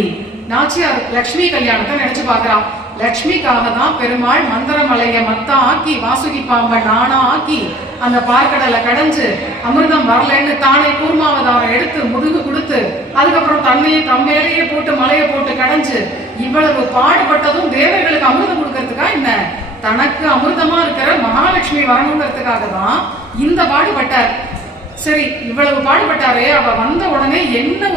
நாச்சியார் லட்சுமி கல்யாணத்தை நினைச்சு பாக்குறான். லட்சுமிக்காக தான் பெருமாள் மந்திரமலைய மத்தா ஆக்கி, வாசுகி பாம்ப நானா ஆக்கி, அந்த பார்க்கடலை கடைஞ்சு அமிர்தம் வரலன்னு தானே கூர்மாவதாரம் எடுத்து முதுகு கொடுத்து, அதுக்கப்புறம் தன்னையே தம்மேலையே போட்டு மலையை போட்டு கடைஞ்சு இவ்வளவு பாடுபட்டதும் தேவர்களுக்கு அமிர்தம் கொடுக்கறதுக்கா என்ன? தனக்கு அமிர்தமா இருக்கிற மகாலட்சுமி வரணுங்கிறதுக்காக தான் இந்த பாடுபட்டார். சரி, இவ்வளவு பாடுபட்டாரே, அவ வந்த உடனே என்ன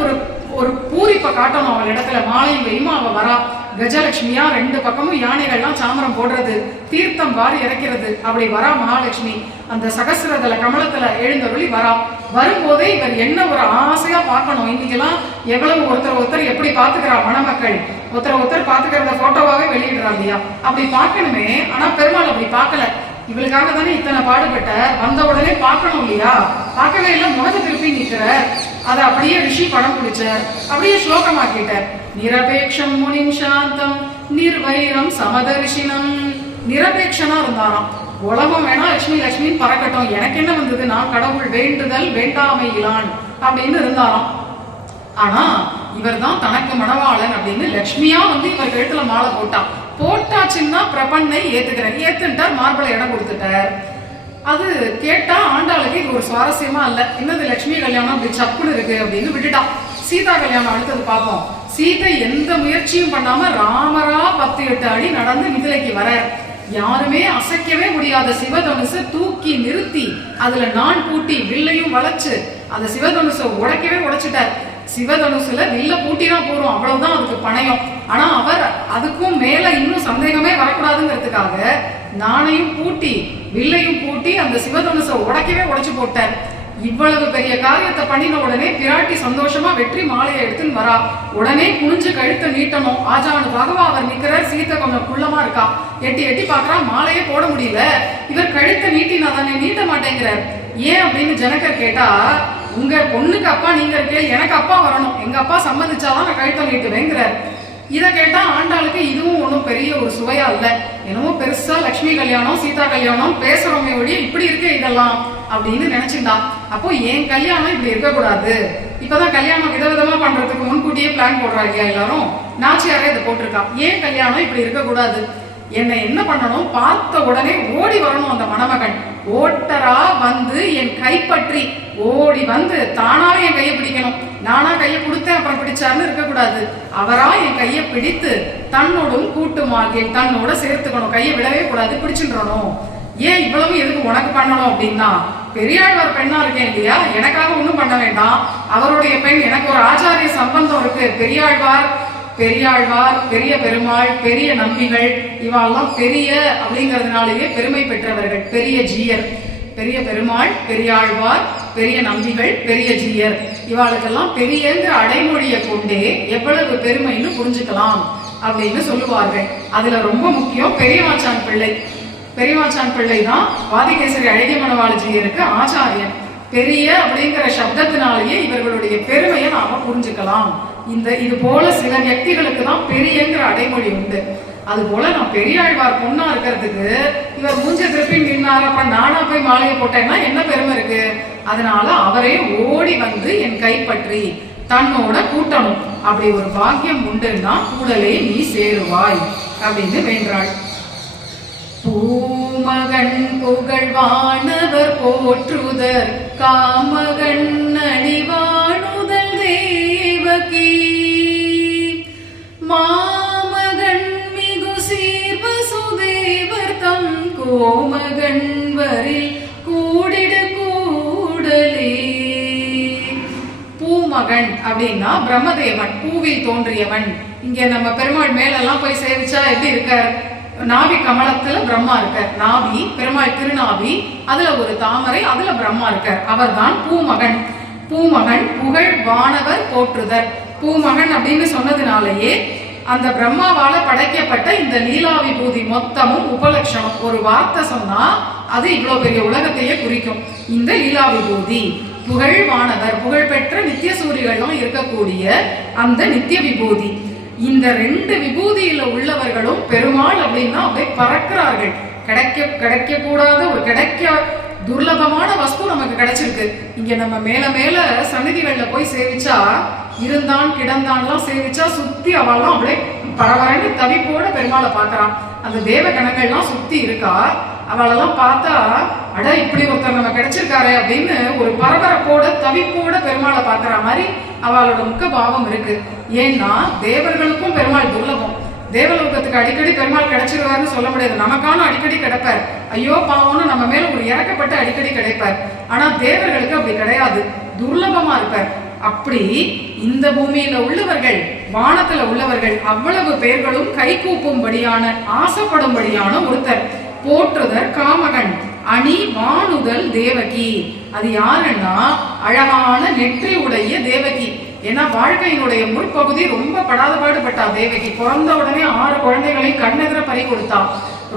ஒரு பூரிப்பை காட்டணும் அவள் இடத்துல. மாலையும் வெய்யுமா அவ வரா, கஜலட்சுமியா, 2 பக்கமும் யானைகள்லாம் சாமரம் போடுறது, தீர்த்தம் வாரி இறக்கிறது. அப்படி வரா மகாலட்சுமி. அந்த சகசிரதல கமலத்துல எழுந்தருளி வரா. வரும்போதே இவர் என்ன ஒரு ஆசையா பார்க்கணும். இன்னைக்கெல்லாம் எவ்வளவு ஒருத்தர் எப்படி பாத்துக்கிறா மணமக்கள், ஒருத்தர் பாத்துக்கிறத போட்டோவாவே வெளியிடுறா இல்லையா, அப்படி பார்க்கணுமே. ஆனா பெருமாள் அப்படி பார்க்கல. இவளுக்காக தானே இத்தனை பாடுபட்ட, வந்த உடனே பார்க்கணும் இல்லையா, பார்க்கவே இல்லை, முகத்தை திருப்பி நிக்கிற. அதை அப்படியே ரிஷி படம் பிடிச்சார், அப்படியே ஸ்லோகமாக்கிட்டார். நிரபேக்ஷம் முனிம் சாந்தம் நிர்வைரம் சமதர்ஷினம். நிரபேக்ஷனா இருந்தாராம். உலகம் வேணா லட்சுமின்னு பறக்கட்டும், எனக்கு என்ன வந்தது, நான் கடவுள் வேண்டுதல் வேண்டாமையிலான் அப்படின்னு இருந்தாராம். ஆனா இவர் தான் தனக்கு மணவாளன் அப்படின்னு லட்சுமியா வந்து இவர் கழுத்துல மாலை போட்டாச்சுன்னா பிரபன்னை ஏத்துட்டார், மார்பளை இடம் கொடுத்துட்டார். அது கேட்டா ஆண்டாளுக்கு இது ஒரு சுவாரஸ்யமா இல்ல. என்னது லட்சுமி கல்யாணம் அப்படி சப்புன்னு இருக்கு அப்படின்னு விட்டுட்டான். சீதா கல்யாணம் அடுத்தது பார்ப்போம். சீதை எந்த முயற்சியும் பண்ணாம ராமரா 10-8 அடி நடந்து மிதிலைக்கு வர, யாருமே அசைக்கவே முடியாத சிவதனுச தூக்கி நிறுத்தி அதுல நான் பூட்டி வில்லையும் வளைச்சு அந்த சிவதனுச உடைச்சிட்டார். சிவதனுசுல வில்ல பூட்டினா போறோம், அவ்வளவுதான் அதுக்கு பணயம். ஆனா அவர் அதுக்கும் மேல இன்னும் சந்தேகமே வரக்கூடாதுங்கிறதுக்காக நானையும் பூட்டி வில்லையும் பூட்டி அந்த சிவதனுச உடைச்சு போட்டார். இவ்வளவு பெரிய காரியத்தை பண்ணின உடனே பிராட்டி சந்தோஷமா வெற்றி மாலையை எடுத்துன்னு வரா. உடனே குனிஞ்சு கழுத்தை நீட்டணும். ஆஜானு பகவா அவர் நிக்கிறார். சீத்தை கொஞ்சம் குள்ளமா இருக்கா. எட்டி பாக்குறா, மாலையே போட முடியல. இவர் கழுத்தை நீட்டினா தானே, நீட்ட மாட்டேங்கிறார். ஏன் அப்படின்னு ஜனகர் கேட்டா, உங்க பொண்ணுக்கு அப்பா நீங்க இருக்கே, எனக்கு அப்பா வரணும், எங்க அப்பா சம்மதிச்சாதான் நான் கழுத்தை நீட்டுவேங்கிறார். இதை கேட்டா ஆண்டாளுக்கு இதுவும் ஒன்றும் பெரிய ஒரு சுவையா இல்லை. என்னமோ பெருசா லட்சுமி கல்யாணம் சீதா கல்யாணம் பேசுறோமே ஒழிய இப்படி இருக்க இதெல்லாம் அப்படின்னு நினைச்சுட்டா. அப்போ என் கல்யாணம் இப்படி இருக்கக்கூடாது, இப்பதான் கல்யாணம் விதவிதமா பண்றதுக்கு முன்கூட்டியே பிளான் போடுறாங்க எல்லாரும், நாச்சியாரே இதை போட்டிருக்கா, ஏன் கல்யாணம் இப்படி இருக்கக்கூடாது, என்னை என்ன பண்ணணும், பார்த்த உடனே ஓடி வரணும் அந்த மணமகன், ஓட்டரா வந்து என் கைப்பற்றி ஓடி வந்து தானாவே என் கையை பிடிக்கணும், நானா கையை கொடுத்தேன் அப்புறம் பிடிச்சாருன்னு இருக்கக்கூடாது, அவரா என் கையை பிடித்து தன்னோடும் கூட்டுமாகி தன்னோட சேர்த்துக்கணும், கையை விடவே கூடாது, பிடிச்சிடணும். ஏன் இவ்வளவு எதுக்கு உனக்கு பண்ணணும் அப்படின்னா, பெரியாழ்வார் பெண்ணா இருக்கேன் இல்லையா, எனக்காக ஒண்ணும் பண்ண வேண்டாம், அவருடைய பெண், எனக்கு ஒரு ஆச்சாரிய சம்பந்தம் இருக்கு, பெரியாழ்வார் பெரிய பெருமாள் பெரிய நம்பிகள் இவாள்லாம் பெரிய அப்படிங்கிறதுனாலேயே பெருமை பெற்றவர்கள், பெரிய ஜீயர், பெரிய பெருமாள் பெரியாழ்வார் பெரிய நம்பிகள் பெரிய ஜீயர், இவாளுக்கெல்லாம் பெரியங்கிற அடைமொழியை கொண்டே எவ்வளவு பெருமைன்னு புரிஞ்சுக்கலாம் அப்படின்னு சொல்லுவார்கள். அதுல ரொம்ப முக்கியம் பெரியவாச்சான் பிள்ளை. பெரியவாச்சான் பிள்ளை தான் வாதிகேசரி அழகிய மணவாளஜியருக்கு ஆச்சாரியன். பெரிய அப்படிங்கிற சப்தத்தினாலேயே இவர்களுடைய பெருமையை நாம புரிஞ்சுக்கலாம். இது போல சில வியக்திகளுக்கு தான் பெரியங்கிற அடைமொழி உண்டு. அது போல நான் பெரியாழ்வார் பொண்ணா இருக்கிறதுக்கு இவர் மூஞ்ச திருப்பி நின்னார், அப்ப நானா போய் மாலையை போட்டேன்னா என்ன பெருமை இருக்கு, அதனால அவரே ஓடி வந்து என் கைப்பற்றி தன்னோட கூட்டணும், அப்படி ஒரு பாக்கியம் உண்டுன்னா கூடலே நீ சேருவாய் அப்படின்னு வேண்டாள். பூமகன் புகழ்வானவர் போற்றுதர் காமகன் அணிவானுதல் தேவகி மாமகன் மிகு சீர் வசுதேவர் தம் கோமகன் வரில் கூடிட கூடலே. பூமகன் அப்படின்னா பிரம்மதேவன், பூவில் தோன்றியவன். இங்க நம்ம பெருமாள் மேலெல்லாம் போய் சேவிச்சா எப்படி இருக்கார், நாபி கமலத்துல பிரம்மா இருக்கார், நாபி பெருமாள் திருநாபி, அதுல ஒரு தாமரை, அதுல பிரம்மா இருக்கார், அவர் தான் பூமகன். பூமகன் புகழ் வானவர் போற்றுதர். பூமகன் அப்படின்னு சொன்னதுனாலேயே அந்த பிரம்மாவால படைக்கப்பட்ட இந்த லீலா விபூதி மொத்தமும் உபலட்சணம். ஒரு வார்த்தை சொன்னா அது இவ்வளவு பெரிய உலகத்தையே குறிக்கும். இந்த லீலா விபூதி புகழ் வானவர், புகழ்பெற்ற நித்திய சூரிகளும் இருக்கக்கூடிய அந்த நித்திய விபூதி, இந்த ரெண்டு விபூதியில உள்ளவர்களும் பெருமாள் அப்படின்னா அப்படியே பறக்கிறார்கள். கிடைக்க கூடாத ஒரு துர்லபமான வஸ்து நமக்கு கிடைச்சிருக்கு. இங்க நம்ம மேல மேல சந்நிதிகள்ல போய் சேவிச்சா, இருந்தான் கிடந்தான்லாம் சேவிச்சா சுத்தி அவெல்லாம் அப்படியே பரவரன்னு தவிப்போட பெருமாளை பாக்குறான். அந்த தேவ கணங்கள்லாம் சுத்தி இருக்கா, அவளெல்லாம் பார்த்தா அட இப்படி ஒருத்தர் நம்ம கிடைச்சிருக்காரு அப்படின்னு ஒரு பரபரப்போட தவிப்போட பெருமாளை பாக்குற மாதிரி அவளோட முக பாவம் இருக்கு. ஏன்னா தேவர்களுக்கும் பெருமாள் துர்லபம். தேவலோகத்துக்கு அடிக்கடி பெருமாள் கிடைச்சிருவாருன்னு சொல்ல முடியாது, நமக்கான அடிக்கடி கிடைப்பார், ஐயோ பாவம்னு நம்ம மேல ஒரு இறக்கப்பட்டு அடிக்கடி கிடைப்பார். ஆனா தேவர்களுக்கு அப்படி கிடையாது, துர்லபமா இருப்பார். அப்படி இந்த பூமியில உள்ளவர்கள், வானத்துல உள்ளவர்கள் அவ்வளவு பேர்களும் கை கூப்பும்படியான ஆசைப்படும்படியான ஒருத்தர். போற்றுதர் காமகன் அணி வானுதல் தேவகி. அது யாருன்னா அழகான நெற்றி உடைய தேவகி. ஏன்னா வாழ்க்கையினுடைய முற்பகுதி ரொம்ப படாத பாடுபட்டா தேவகி. பிறந்த உடனே 6 குழந்தைகளை கண்ணெதிர பறி கொடுத்தா.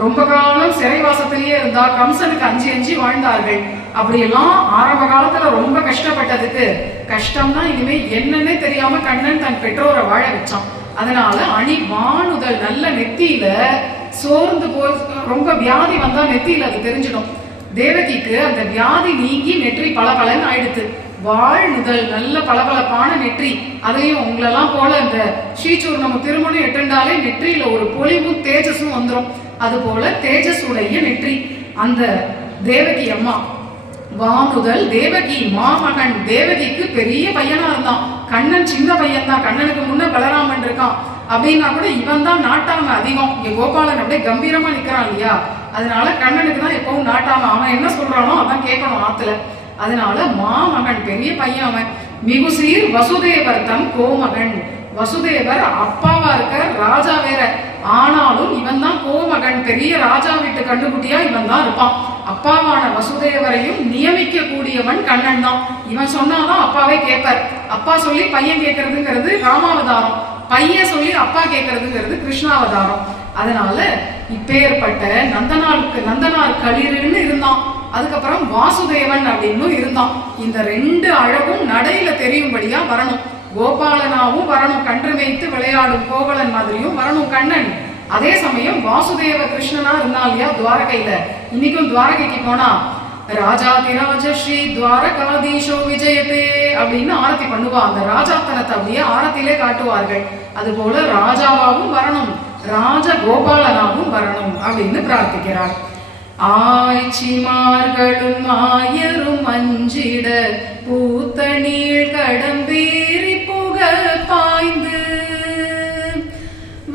ரொம்ப காலம் சிறைவாசத்திலேயே இருந்தா. கம்சனுக்கு அஞ்சி வாழ்ந்தார்கள். அப்படியெல்லாம் ஆரம்ப காலத்துல ரொம்ப கஷ்டப்பட்டதுக்கு, கஷ்டம்னா இனிமே என்னன்னே தெரியாம கண்ணன் தன் பெற்றோரை வாழ வச்சான். அதனால அணி வானுதல், நல்ல நெத்தியில சோர்ந்து போய் ரொம்ப வியாதி வந்தா நெத்தியில அது தெரிஞ்சிடும். தேவகிக்கு அந்த வியாதி நீங்கி நெற்றி பளபளன்னு ஆயிடுத்து. வாழ்நுதல், நல்ல பளபளப்பான நெற்றி. அதையும் உங்களெல்லாம் போல இந்த ஸ்ரீசூர்ணம் திருமணம் எட்டுண்டாலே நெற்றியில ஒரு பொலிவும் தேஜஸும் வந்துடும். அது போல தேஜஸ் உடைய நெற்றி அந்த தேவகி அம்மா. வானுதல் தேவகி மாமகன். தேவகிக்கு பெரிய பையனா இருந்தான். கண்ணன் சின்ன பையன் தான். கண்ணனுக்கு முன்ன பலராமன் இருக்கான். அப்படின்னா கூட இவன் தான் நாட்டாம அதிகம். இங்க கோபாலன் அப்படியே கம்பீரமா நிக்கிறான் இல்லையா, அதனால கண்ணனுக்கு தான் எப்பவும் நாட்டாம. அவன் என்ன சொல்றானோ அதான் கேட்கணும் ஆத்துல. அதனால மாமகன் பெரிய பையன் அவன். மிகுசீர் வசுதேவர் தம் கோமகன். வசுதேவர் அப்பாவா இருக்க, ராஜா வேற. ஆனாலும் இவன் தான் கோமகன், பெரிய ராஜா வீட்டு கண்டுகுட்டியா இவன் தான் இருப்பான். அப்பாவான வசுதேவரையும் நியமிக்க கூடியவன் கண்ணன் தான். இவன் சொன்னாதான் அப்பாவே கேட்பார். அப்பா சொல்லி பையன் கேட்கறதுங்கிறது ராமாவதாரம், பையன் சொல்லி அப்பா கேட்கறதுங்கிறது கிருஷ்ணாவதாரம். அதனால இப்பேற்பட்ட நந்தனார் களிருன்னு இருந்தான். அதுக்கப்புறம் வாசுதேவன் அப்படின்னு இருந்தான். இந்த ரெண்டு அழகும் நடையில தெரியும்படியா வரணும். கோபாலனாவும் வரணும், கன்று மேய்த்து விளையாடும் கோவலன் மாதிரியும் வரணும் கண்ணன். அதே சமயம் வாசுதேவ கிருஷ்ணனா இருந்தா இல்லையா துவாரகையில. இன்னைக்கும் துவாரகைக்கு போனா ராஜாதிராஜ ஸ்ரீ துவாரகாதீஷோ விஜயத்தே அப்படின்னு ஆரத்தி பண்ணுவா. அந்த ராஜாத்தனத்தை அப்படியே ஆரத்திலே காட்டுவார்கள். அது போல ராஜாவாகவும் வரணும், ராஜகோபாலனாகவும் வரணும் அப்படின்னு பிரார்த்திக்கிறார். ஆய்ச்சிமார்களும் ஆயரும் அஞ்சிட பூத்த நீள் கடம்பேறி புக பாய்ந்து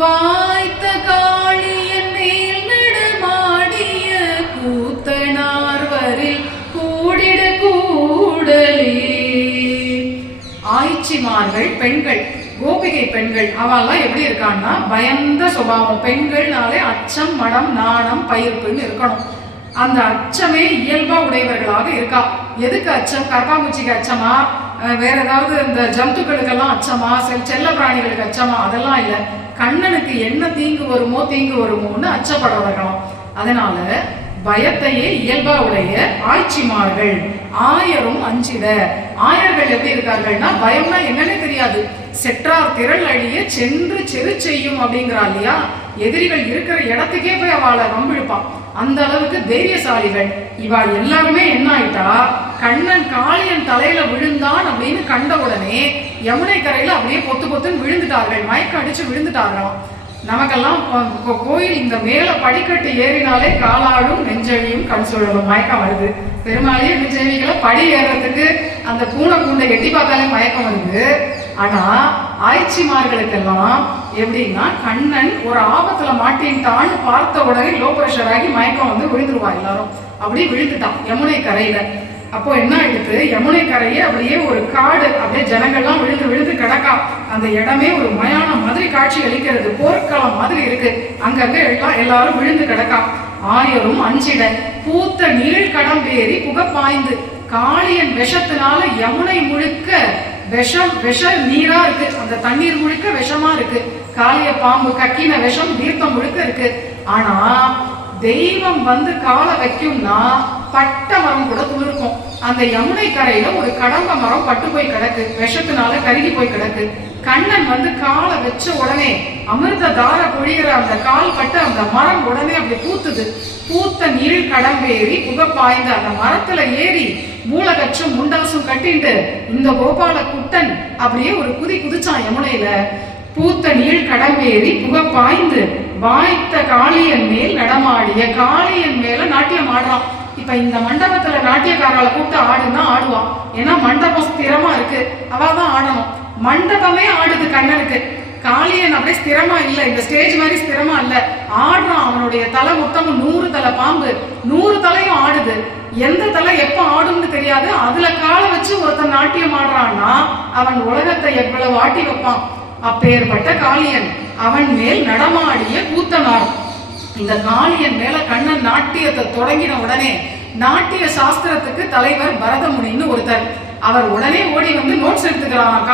வாய்த்த காளியன் மேல் நடமாடிய கூத்தனார்வரில் கூடிட கூடலே. ஆய்ச்சிமார்கள் பெண்கள், கோபிகை பெண்கள், அவெல்லாம் எப்படி இருக்கான்னா பயந்த சுபாவம். பெண்கள்னாலே அச்சம், மடம், நாணம், பயிர்ப்புன்னு இருக்கணும். அந்த அச்சமே இயல்பா உடையவர்களாக இருக்கா. எதுக்கு அச்சம்? கர்ப்பாம்பூச்சிக்கு அச்சமா, வேற ஏதாவது இந்த ஜந்துக்களுக்கெல்லாம் அச்சமா, செல்ல பிராணிகளுக்கு அச்சமா? அதெல்லாம் இல்லை. கண்ணனுக்கு என்ன தீங்கு வருமோன்னு அச்சப்படுறவர்களாம். அதனால பயத்தையே இயல்பா உடைய ஆய்ச்சிமார்கள் ஆயரும் அஞ்சிட. ஆயர்கள் எப்படி இருக்கார்கள்னா பயம்னா என்னன்னே தெரியாது. செற்றார் திரள் அழிய சென்று செரு செய்யும் அப்படிங்கிறா இல்லையா. எதிரிகள் இருக்கிற இடத்துக்கே போய் அவளை வம்பிழுப்பான். அந்த அளவுக்கு தைரியசாலிகள். இவா எல்லாருமே என்ன ஆயிட்டா, கண்ணன் காளியன் தலையில விழுந்தான் அப்படின்னு கண்ட உடனே யமுனை கரையில அப்படியே பொத்து பொத்துன்னு விழுந்துட்டார்கள், மயக்கம் அடிச்சு விழுந்துட்டார்களாம். நமக்கெல்லாம் கோயில் இந்த மேல படிக்கட்டு ஏறினாலே காலாடும் நெஞ்சழியும் கண் சுழலும், மயக்கம் வருது. பெருமாளையே நெஞ்சழிகளை படி ஏறதுக்கு அந்த பூனை கூண்டை எட்டி பார்த்தாலே மயக்கம் வருது. ஆனா ஆய்ச்சிமார்களுக்கெல்லாம் எப்படின்னா கண்ணன் ஒரு ஆபத்துல மாட்டின்ட்டான்னு பார்த்த உடனே லோ பிரஷர் ஆகி மயக்கம் வந்து விழுந்துருவா. எல்லாரும் அப்படியே விழுந்துட்டான் யமுனை கரையில. அப்போ என்ன ஆயிடுது, யமுனை கரையே அப்படியே ஒரு காடு, அப்படியே ஜனங்கள்லாம் விழுந்து விழுந்து கிடக்கா. அந்த இடமே ஒரு மயானம் மாதிரி காட்சி அளிக்கிறது, போர்க்களம் மாதிரி இருக்கு. அங்கங்க எல்லாரும் விழுந்து கிடக்கா. ஆயரும் அஞ்சிட பூத்த நீள் கடம்பேறி புக பாய்ந்து. காளியன் விஷத்தினால யமுனை முழுக்க விஷ நீரா இருக்கு. அந்த தண்ணீர் முழுக்க விஷமா இருக்கு. காளிய பாம்பு கக்கின விஷம் தீர்த்தம் முழுக்க இருக்கு. ஆனா தெய்வம் வந்து காலை வைக்கும்னா பட்ட மரம் கூட துளிர்க்கும். அந்த யமுனை கரையில ஒரு கடம்ப மரம் பட்டு போய் கிடக்கு, விஷத்தினால கருகி போய் கிடக்கு. கண்ணன் வந்து காலை வச்ச உடனே அமிர்த தார பொழிகிற அந்த கால் பட்டு அந்த மரம் உடனே அப்படி பூத்துது. பூத்த நீள் கடம்பேறி புக பாய்ந்து அந்த மரத்துல ஏறி மூலகச்சும் முண்டாசும் கட்டிட்டு இந்த கோபால குட்டன் அப்படியே ஒரு குதிச்சான் யமுனையில. பூத்த நீள் கடம்பேறி புக பாய்ந்து வாய்த்த காளியன் மேல் நடமாடிய. காளியன் மேல நாட்டியம் ஆடுறான். இப்ப இந்த மண்டபத்துல நாட்டியக்காரர்களை கூப்பிட்டு ஆடுன்னா ஆடுவான். ஏன்னா மண்டபம் ஸ்திரமா இருக்கு, அவதான் ஆடணும். மண்டபமே ஆடுது கண்ணனுக்கு. காளியன் அப்படியே ஸ்திரமா இல்ல, இந்த ஸ்டேஜ் மாதிரி ஸ்திரமா இல்ல, ஆடுறான். அவனுடைய தலை மொத்தமும் 100 தலை பாம்பு, 100 தலையும் ஆடுது. எந்த தலை எப்ப ஆடும்னு தெரியாது. அதுல காலை வச்சு ஒருத்தன் நாட்டியம் ஆடுறான்னா அவன் உலகத்தை எவ்வளவு ஆட்டி வைப்பான். அப்பேற்பட்ட காளியன் அவன் மேல் நடமாடிய கூத்தனார். இந்த காளியன் மேல கண்ணன் நாட்டியத்தை தொடங்கின உடனே நாட்டிய சாஸ்திரத்துக்கு தலைவர் பரதமுனின்னு ஒருத்தர். அவர் உடனே ஓடி வந்து நோட்ஸ் எடுத்துக்கிறாராம்.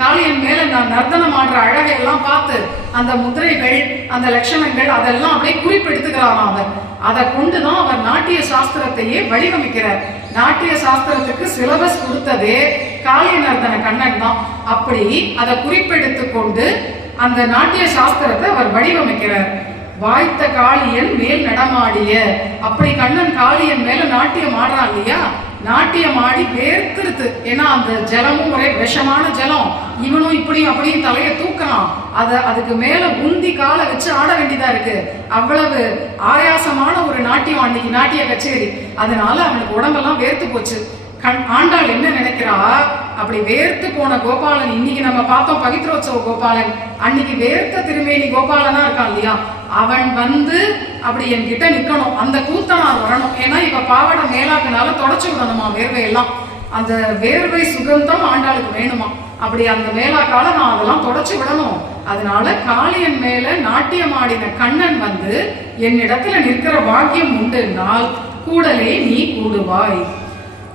காளியன் மேல நான் நர்த்தனம் ஆடுற அழகை எல்லாம் பார்த்து அந்த முதிரைகள், அந்த லட்சணங்கள் அதெல்லாம் அப்படியே குறிப்பெடுத்துக்கிறாராம். அவர் அதை கொண்டுதான் அவர் நாட்டிய சாஸ்திரத்தையே வடிவமைக்கிறார். நாட்டிய சாஸ்திரத்துக்கு சிலபஸ் கொடுத்ததே காளிய நர்த்தன கண்ணன் தான். அப்படி அதை குறிப்பெடுத்து கொண்டு அந்த நாட்டிய சாஸ்திரத்தை அவர் வடிவமைக்கிறார். வாய்த்த காளியன் மேல் நடமாடிய. அப்படி கண்ணன் காளியன் மேல நாட்டியம் ஆடுறான் இல்லையா. நாட்டியம் ஆடி வேர்த்திருத்து. ஏன்னா அந்த ஜலமும் ஒரே விஷமான ஜலம். இவனும் இப்படியும் அப்படியும் தலையை தூக்குறான். அதுக்கு மேல உந்தி காலை வச்சு ஆட வேண்டியதா இருக்கு. அவ்வளவு ஆயாசமான ஒரு நாட்டியம் அன்னைக்கு நாட்டிய கச்சேரி. அதனால அவனுக்கு உடம்பெல்லாம் வேர்த்து போச்சு. ஆண்டாள் என்ன நினைக்கிறா, அப்படி வேர்த்து போன கோபாலன் இன்னைக்கு நம்ம பார்த்தோம் பவித்ரோத்சவ கோபாலன், அன்னைக்கு வேர்த்த திருமேனி கோபாலனா இருக்கான் இல்லையா, அவன் வந்து அப்படி என்கிட்ட நிக்கணும், அந்த கூத்தனார் வரணும். ஏன்னா இப்ப பாவாடை மேலாக்குனால தொடச்சு விடணுமா வேர்வையெல்லாம். அந்த வேர்வை சுகந்தம் ஆண்டாளுக்கு வேணுமா. அப்படி அந்த மேலாக்கால நான் அதெல்லாம் தொடச்சு விடணும். அதனால காளியன் மேல நாட்டியம் ஆடின கண்ணன் வந்து என்னிடத்துல நிற்கிற பாக்கியம் உண்டுனால் கூடலே நீ கூடுவாய்.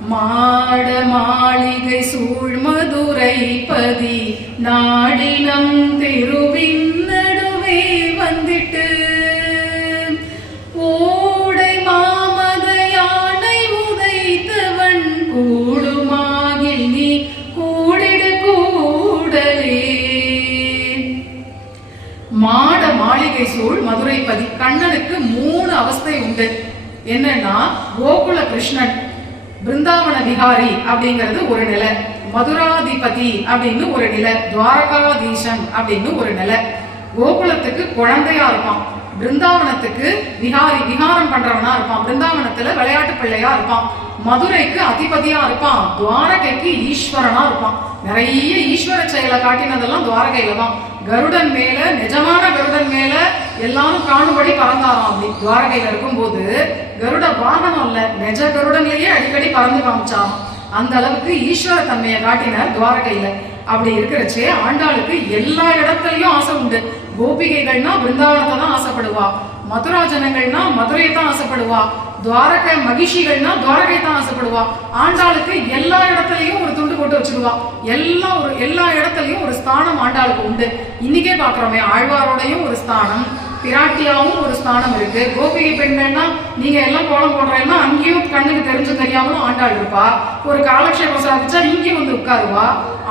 மாட மாளிகை சூழ் மதுரை பதி நாடினம் திருவின் நடுவே வந்திட்டு ஓடை மாமதையாள் மாளிகை சூழ் மதுரைப்பதி. கண்ணனுக்கு 3 அவஸ்தை உண்டு. என்னன்னா, கோகுல கிருஷ்ணன், பிருந்தாவன விஹாரி அப்படிங்கிறது ஒரு நிலை, மதுராதிபதி அப்படின்னு ஒரு நிலை, துவாரகாதீசன் அப்படின்னு ஒரு நிலை. கோகுலத்துக்கு குழந்தையா இருப்பான், பிருந்தாவனத்துக்கு விஹாரம் பண்றவனா இருப்பான், பிருந்தாவனத்துல விளையாட்டு பிள்ளையா இருப்பான், மதுரைக்கு அதிபதியா இருப்பான், துவாரகைக்கு ஈஸ்வரனா இருப்பான். நிறைய ஈஸ்வர செயலை காட்டினதெல்லாம் துவாரகையில தான். கருடன் மேல, நிஜமான கருடன் மேல எல்லாரும் காணும்படி பறந்தாராம். அப்படி துவாரகையில இருக்கும்போது கருட வாகனம் இல்ல, நிஜ கருடன்லயே அடிக்கடி பறந்து காமிச்சான். அந்த அளவுக்கு ஈஸ்வர தன்மையை காட்டினார் துவாரகையில. அப்படி இருக்கிறச்சே ஆண்டாளுக்கு எல்லா இடத்துலயும் ஆசை உண்டு. கோபிகைகள்னா பிருந்தாவனத்தை தான் ஆசைப்படுவா, மதுரா ஜனங்கள்னா மதுரையை தான் ஆசைப்படுவா, துவாரகை மகிஷிகள்னா துவாரகை தான் ஆசைப்படுவா. ஆண்டாளுக்கு எல்லா இடத்துலயும் ஒரு துண்டு போட்டு வச்சிருவா. எல்லா இடத்துலயும் ஒரு ஸ்தானம் ஆண்டாளுக்கு உண்டு. இன்னைக்கே பாக்குறோமே, ஆழ்வாரோடையும் ஒரு ஸ்தானம், பிராட்டியாவும் ஒரு ஸ்தானம் இருக்கு. கோபிகை பெண்கள்னா நீங்க எல்லாம் கோலம் போடுறேன்னா அங்கேயும் கண்ணுக்கு தெரிஞ்சு தெரியாமலும் ஆண்டாள் இருப்பா. ஒரு காலக்ஷேபம் சாதிச்சா இங்கேயும் வந்து உட்காருவா.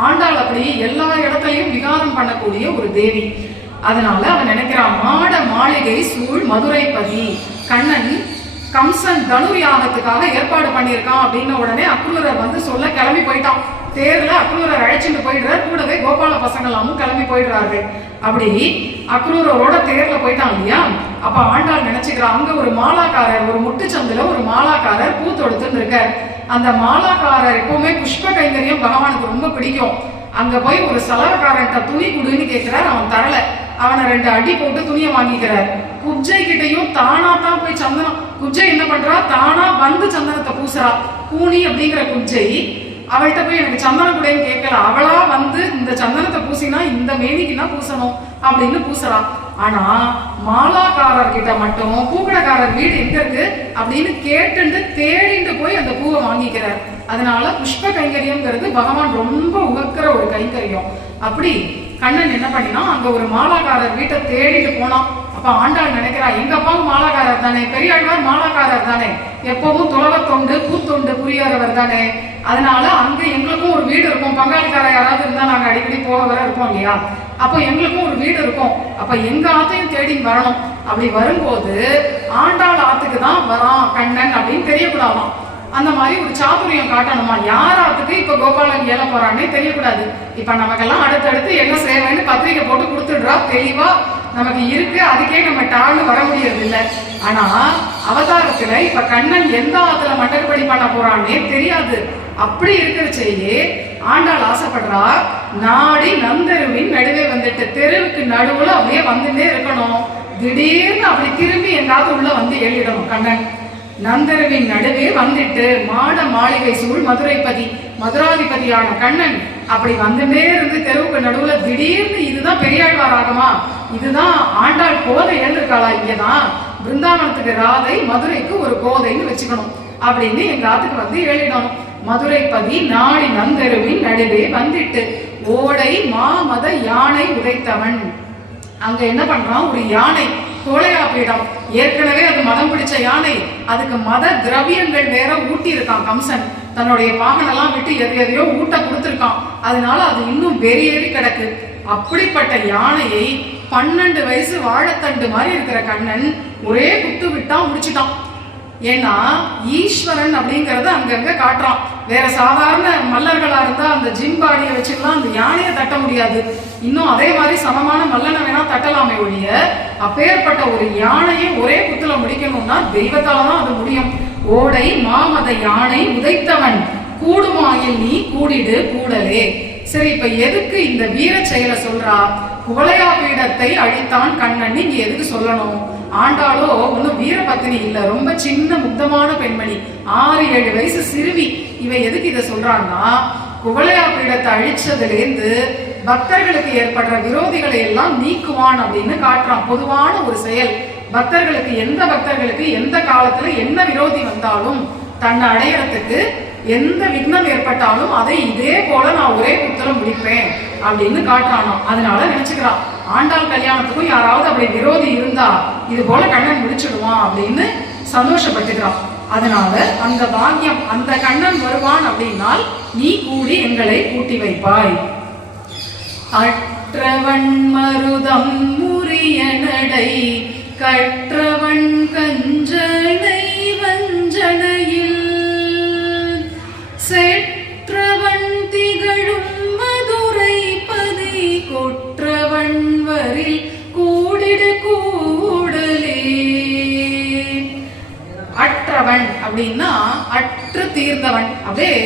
ஆண்டாள் அப்படி எல்லா இடத்துலயும் விகாரம் பண்ணக்கூடிய ஒரு தேவி. அதனால அவன் நினைக்கிறான், மாட மாளிகை சூழ் மதுரைப்பதி. கண்ணன் கம்சன் தனுர் யாகத்துக்காக ஏற்பாடு பண்ணியிருக்கான் அப்படின்னு உடனே அக்ரூரர் வந்து சொல்ல கிளம்பி போயிட்டான். தேர்ல அக்ரூரர் அழைச்சிட்டு போயிடுறாரு, கூடவே கோபால பசங்களாமும் கிளம்பி போயிடுறார்கள். அப்படி அக்ரூரரோட தேர்ல போயிட்டான் இல்லையா. அப்ப ஆண்டாள் நினைச்சுக்கிறான், அங்க ஒரு மாலாக்காரர், ஒரு முட்டுச்சந்துல ஒரு மாலாக்காரர் பூ தொடுத்துன்னு இருக்கார். அந்த மாலாக்காரர் எப்பவுமே புஷ்ப கைங்கரியம் பகவானுக்கு ரொம்ப பிடிக்கும். அங்க போய் ஒரு சலவக்காரன்ட்ட துணி குடுன்னு கேட்கிறார், அவன் தரல. அவனை 2 அடி போட்டு துணியை வாங்கிக்கிறார். குப்ஜை கிட்டையும் தானா தான் போய் சந்தனம், குப்ஜை என்ன பண்றா, தானா வந்து சந்தனத்தை பூசுறா. கூனி அப்படிங்கிற குப்ஜை அவள்கிட்ட போய் எனக்கு சந்தனம் கூடன்னு கேட்கல, அவளா வந்து இந்த சந்தனத்தை பூசினா இந்த மேனிக்குன்னா பூசணும் அப்படின்னு பூசுறா. ஆனா மாலாக்காரர் கிட்ட மட்டும் பூக்கடைக்காரர் வீடு எங்க இருக்கு அப்படின்னு கேட்டுட்டு தேடிட்டு போய் அந்த பூவை வாங்கிக்கிறார். அதனால புஷ்ப கைங்கரியம்ங்கிறது பகவான் ரொம்ப உகக்கிற ஒரு கைங்கரியம். அப்படி கண்ணன் என்ன பண்ணினா, அங்க ஒரு மாலாக்காரர் வீட்டை தேடிட்டு போனான். அப்ப ஆண்டாள் நினைக்கிறா, எங்க அப்பாவும் மாலாக்காரர் தானே, பெரியாழ்வார் மாலாக்காரர் தானே, எப்பவும் துளவத்தொண்டு பூத்தொண்டு புரியறவர் தானே, அதனால அங்க எங்களுக்கும் ஒரு வீடு இருக்கும், பங்காளிக்கார யாராவது இருந்தா நாங்க அடிக்கடி போக வர இருப்போம் இல்லையா, அப்ப எங்களுக்கும் ஒரு வீடு இருக்கும், அப்ப எங்க ஆத்தையும் தேடி வரணும். அப்படி வரும்போது ஆண்டாள் ஆத்துக்கு தான் வரான் கண்ணன் அப்படின்னு தெரியக்கூடாதான். அந்த மாதிரி ஒரு சாதுரியம் காட்டணுமா, யார் ஆத்துக்கு இப்ப கோபாலன் ஏல போறான்னே தெரியக்கூடாது. இப்ப நமக்கெல்லாம் அடுத்தடுத்து என்ன சேவைன்னு பத்திரிகை போட்டு கொடுத்துடுறா, தெளிவா நமக்கு இருக்கு, அதுக்கே நம்ம டான்னு வர முடியறது இல்லை. ஆனா அவதாரத்துல இப்ப கண்ணன் எந்த ஆத்துல மண்டகப்படி பண்ண போறான்னே தெரியாது. அப்படி இருக்கிறச்சேயே ஆண்டாள் ஆசைப்படுறா, நாடி நந்தருவின் நடுவே வந்துட்டு, தெருவுக்கு நடுவுல அப்படியே வந்துட்டே இருக்கணும், திடீர்னு அப்படி திரும்பி எங்காவது உள்ள வந்து எழுதிடணும் கண்ணன். நந்தருவின் நடுவே வந்துட்டு மாட மாளிகை சூழ் மதுரைப்பதி, மதுராதிபதியான கண்ணன் அப்படி வந்துட்டே இருந்து தெருவுக்கு நடுவுல திடீர்னு, இதுதான் பெரியாழ்வார் ஆகமா, இதுதான் ஆண்டாள் கோதை எழுந்திருக்காளா, இங்கதான் பிருந்தாவனத்துக்கு ராதை, மதுரைக்கு ஒரு கோதைன்னு வச்சுக்கணும் அப்படின்னு எங்க ஆத்துக்கு வந்து எழுதிடணும். மதுரைப்பதி நாடி நந்தருவின் நடுவே வந்துட்டு, ஓடை மாமத யானை உதைத்தவன். அங்க என்ன பண்றான், ஒரு யானை கோலையா பீடம், ஏற்கனவே அது மதம் பிடிச்ச யானை, அதுக்கு மத திரவியங்கள் வேற ஊட்டி இருக்கான் கம்சன், தன்னுடைய பாகனெல்லாம் விட்டு எதையோ ஊட்ட கொடுத்திருக்கான், அதனால அது இன்னும் வெறியேறி கிடக்கு. அப்படிப்பட்ட யானையை 12 வயசு வாழைத்தண்டு மாதிரி இருக்கிற கண்ணன் ஒரே குத்து விட்டா முடிச்சுட்டான். ஏன்னா ஈஸ்வரன் அப்படிங்கறத அங்கங்க காட்டுறான். வேற சாதாரண மல்லர்களா இருந்தா அந்த ஜிம் பாடியை வச்சுக்கலாம் அந்த யானையை தட்ட முடியாது, இன்னும் அதே மாதிரி சமமான மல்லனை வேணா தட்டலாமே ஒழிய, அப்பேற்பட்ட ஒரு யானையை ஒரே குத்துல முடிக்கணும்னா தெய்வத்தாலதான் அது முடியும். ஓடை மாமத யானை உதைத்தவன், கூடுமாயில் நீ கூடிடு கூடலே. சரி, இப்ப எதுக்கு இந்த வீர செயலை சொல்றா, குவளையா பீடத்தை அழித்தான் கண்ணன் இங்க எதுக்கு சொல்லணும்? ஆண்டாளோ ஒன்னும் வீரபத்தினி இல்ல, ரொம்ப சின்ன முக்தமான பெண்மணி, 6-7 வயசு சிறுவி. இவ எதுக்கு இதை சொல்றான்னா, குவளையா பீடத்தை அழிச்சதுலேருந்து பக்தர்களுக்கு ஏற்படுற விரோதிகளை எல்லாம் நீக்குவான் அப்படின்னு காட்டுறான். பொதுவான ஒரு செயல், பக்தர்களுக்கு எந்த பக்தர்களுக்கு எந்த காலத்துல என்ன விரோதி வந்தாலும் தன்னை அடையறதுக்கு எந்த விக்னம் ஏற்பட்டாலும் அதை இதே போல நான் ஒரே குத்துல முடிப்பேன் அப்படின்னு காட்டுறானோ. அதனால நினைச்சுக்கிறான், ஆண்டாள் கல்யாணத்துக்கும் யாராவது அப்படி விரோதி இருந்தா இது போல கண்ணன் முடிச்சிடுவான் அப்படின்னு சந்தோஷப்பட்டுக்கிறான். அதனால அந்த பாக்கியம், அந்த கண்ணன் வருவான் அப்படின்னால் நீ கூடி எங்களை கூட்டி வைப்பாய். அற்றவன் மருதம் முறிய நடை கற்றவன் கஞ்சனை வஞ்சனையில் செற்றவன் திகழும் மதுரை பதி கொற்றவன் வரில் கூடிடு கூடலே. அற்றவன் அப்படின்னா அற்று தீர்ந்தவன். அப்படியே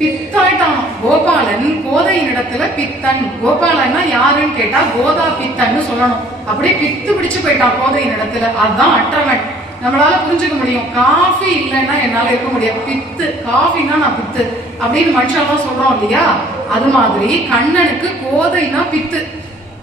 பித்தாயிட்டான் கோபாலன் கோதையின் இடத்துல பித்தன். கோபாலன்னா யாருன்னு கேட்டா கோதா பித்தன்னு சொல்லணும். அப்படியே பித்து பிடிச்சு போயிட்டான் கோதையின் இடத்துல. அதுதான் அற்றவன். நம்மளால புரிஞ்சுக்க முடியும். காஃபி இல்லைன்னா என்னால இருக்க முடியாது. பித்து, காஃபின்னா நான் பித்து அப்படின்னு மனுஷன் சொல்றோம் இல்லையா? அது மாதிரி கண்ணனுக்கு கோதைனா பித்து.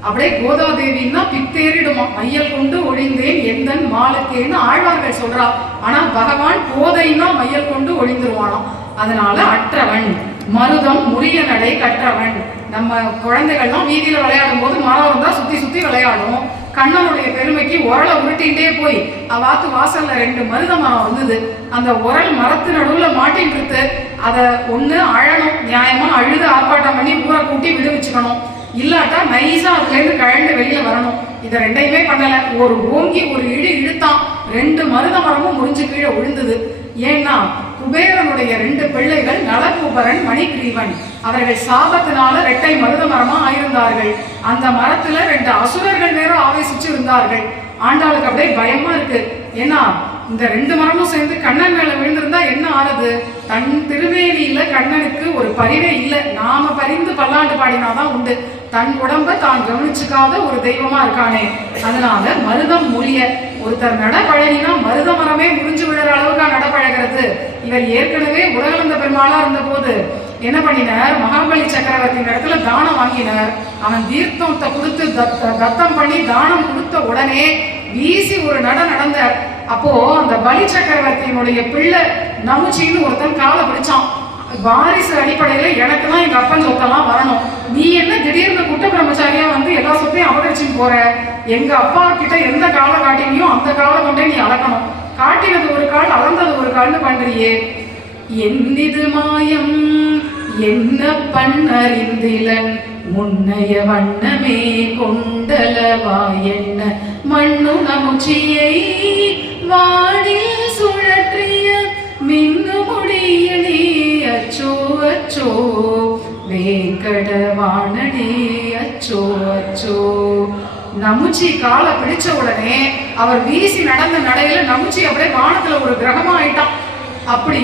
அப்படியே கோதாதேவின்னா பித்தேறிடுமா. மையல் கொண்டு ஒழிந்தேன் எந்தன் மாலுக்கேன்னு ஆழ்வார்கள் சொல்றா. ஆனா பகவான் கோதைன்னா மையல் கொண்டு ஒழிந்துருவானாம். அதனால அற்றவன். மருதம் முறிய நடை கற்றவன். நம்ம குழந்தைகள்லாம் வீதியில விளையாடும் போது மரம் இருந்தா சுத்தி சுத்தி விளையாடும். கண்ணனுடைய பெருமைக்கு உரலை உருட்டிகிட்டே போய் அவாத்து வாசல்ல 2 மருத மரம் வந்தது. அந்த உரல் மரத்து நடுவுல மாட்டின்னு இருக்கு. அதை ஒண்ணு அழணும், நியாயமா அழுது ஆர்ப்பாட்டம் பண்ணி ஊரை கூட்டி விடுவிச்சுக்கணும். இல்லாட்டா நைஸா அதுல இருந்து கழண்டு வெளியில வரணும். இதை 2யுமே பண்ணல. ஒரு ஓங்கி ஒரு இழுத்தான். 2 மருத மரமும் முறிஞ்சு கீழே விழுந்தது. ஏன்னா குபேரனுடைய 2 பிள்ளைகள் நலகூபரன் மணிகிரீவன் அவர்கள் சாபத்தினால 2 மருத மரமா ஆயிருந்தார்கள். அந்த மரத்துல 2 அசுரர்கள் வேற ஆவேசிச்சு இருந்தார்கள். ஆண்டாளுக்கு அப்படியே பயமா இருக்கு. ஏன்னா இந்த 2 மரமும் சேர்ந்து கண்ணன் மேல விழுந்திருந்தா என்ன ஆறுது? தன் திருவேணியில கண்ணனுக்கு ஒரு பரிவே இல்லை. நாம பரிந்து பல்லாண்டு பாடினாதான் உண்டு. தன் உடம்ப தான் கவனிச்சுக்காத ஒரு தெய்வமா இருக்கானே. அதனால மருதம் முறிய. ஒருத்தர் நட பழகினா மருத மரமே முறிஞ்சு விழுற அளவுக்கா நட பழகிறது. இவர் ஏற்கனவே உலகளந்த பெருமாளா இருந்த போது என்ன பண்ணினார்? மகாபலி சக்கரவர்த்தியின் இடத்துல தானம் வாங்கினார். அவன் தீர்த்தத்தை கொடுத்து தத்தம் பண்ணி தானம் கொடுத்த உடனே வீசி ஒரு நடந்தார். அப்போ அந்த பலி சக்கரவர்த்தியினுடைய பிள்ளை நமுச்சின்னு ஒருத்தன் காலை பிடிச்சான். வாரிசு அடிப்படையில எனக்கு தான் எங்க அப்பன் சொத்தெல்லாம் வரணும். நீ என்ன திடீர்னு குட்ட பிரம்மச்சாரியா வந்து எல்லா சொத்தையும் அபகரிச்சுன்னு போற? எங்க அப்பா கிட்ட எந்த காலை காட்டினியோ அந்த காலை கொண்டே நீ அளக்கணும். காட்டினது ஒரு கால், அளந்தது ஒரு கால்னு பண்றியே. என்னிது மாயம் என்ன பண்ணறிந்திலன் முன்னைய வண்ணமே கொண்டலவா என்ன மண்ணு நமுச்சியை வாடில் சுழற்றிய மின்னு முடியனே அச்சோ அச்சோ வேங்கடவாணனே அச்சோ அச்சோ. நமுச்சி காலை பிடிச்ச உடனே அவர் வீசி நடந்த நடையில நமுச்சி அப்படியே வானத்துல ஒரு கிரகமா ஆயிட்டான். அப்படி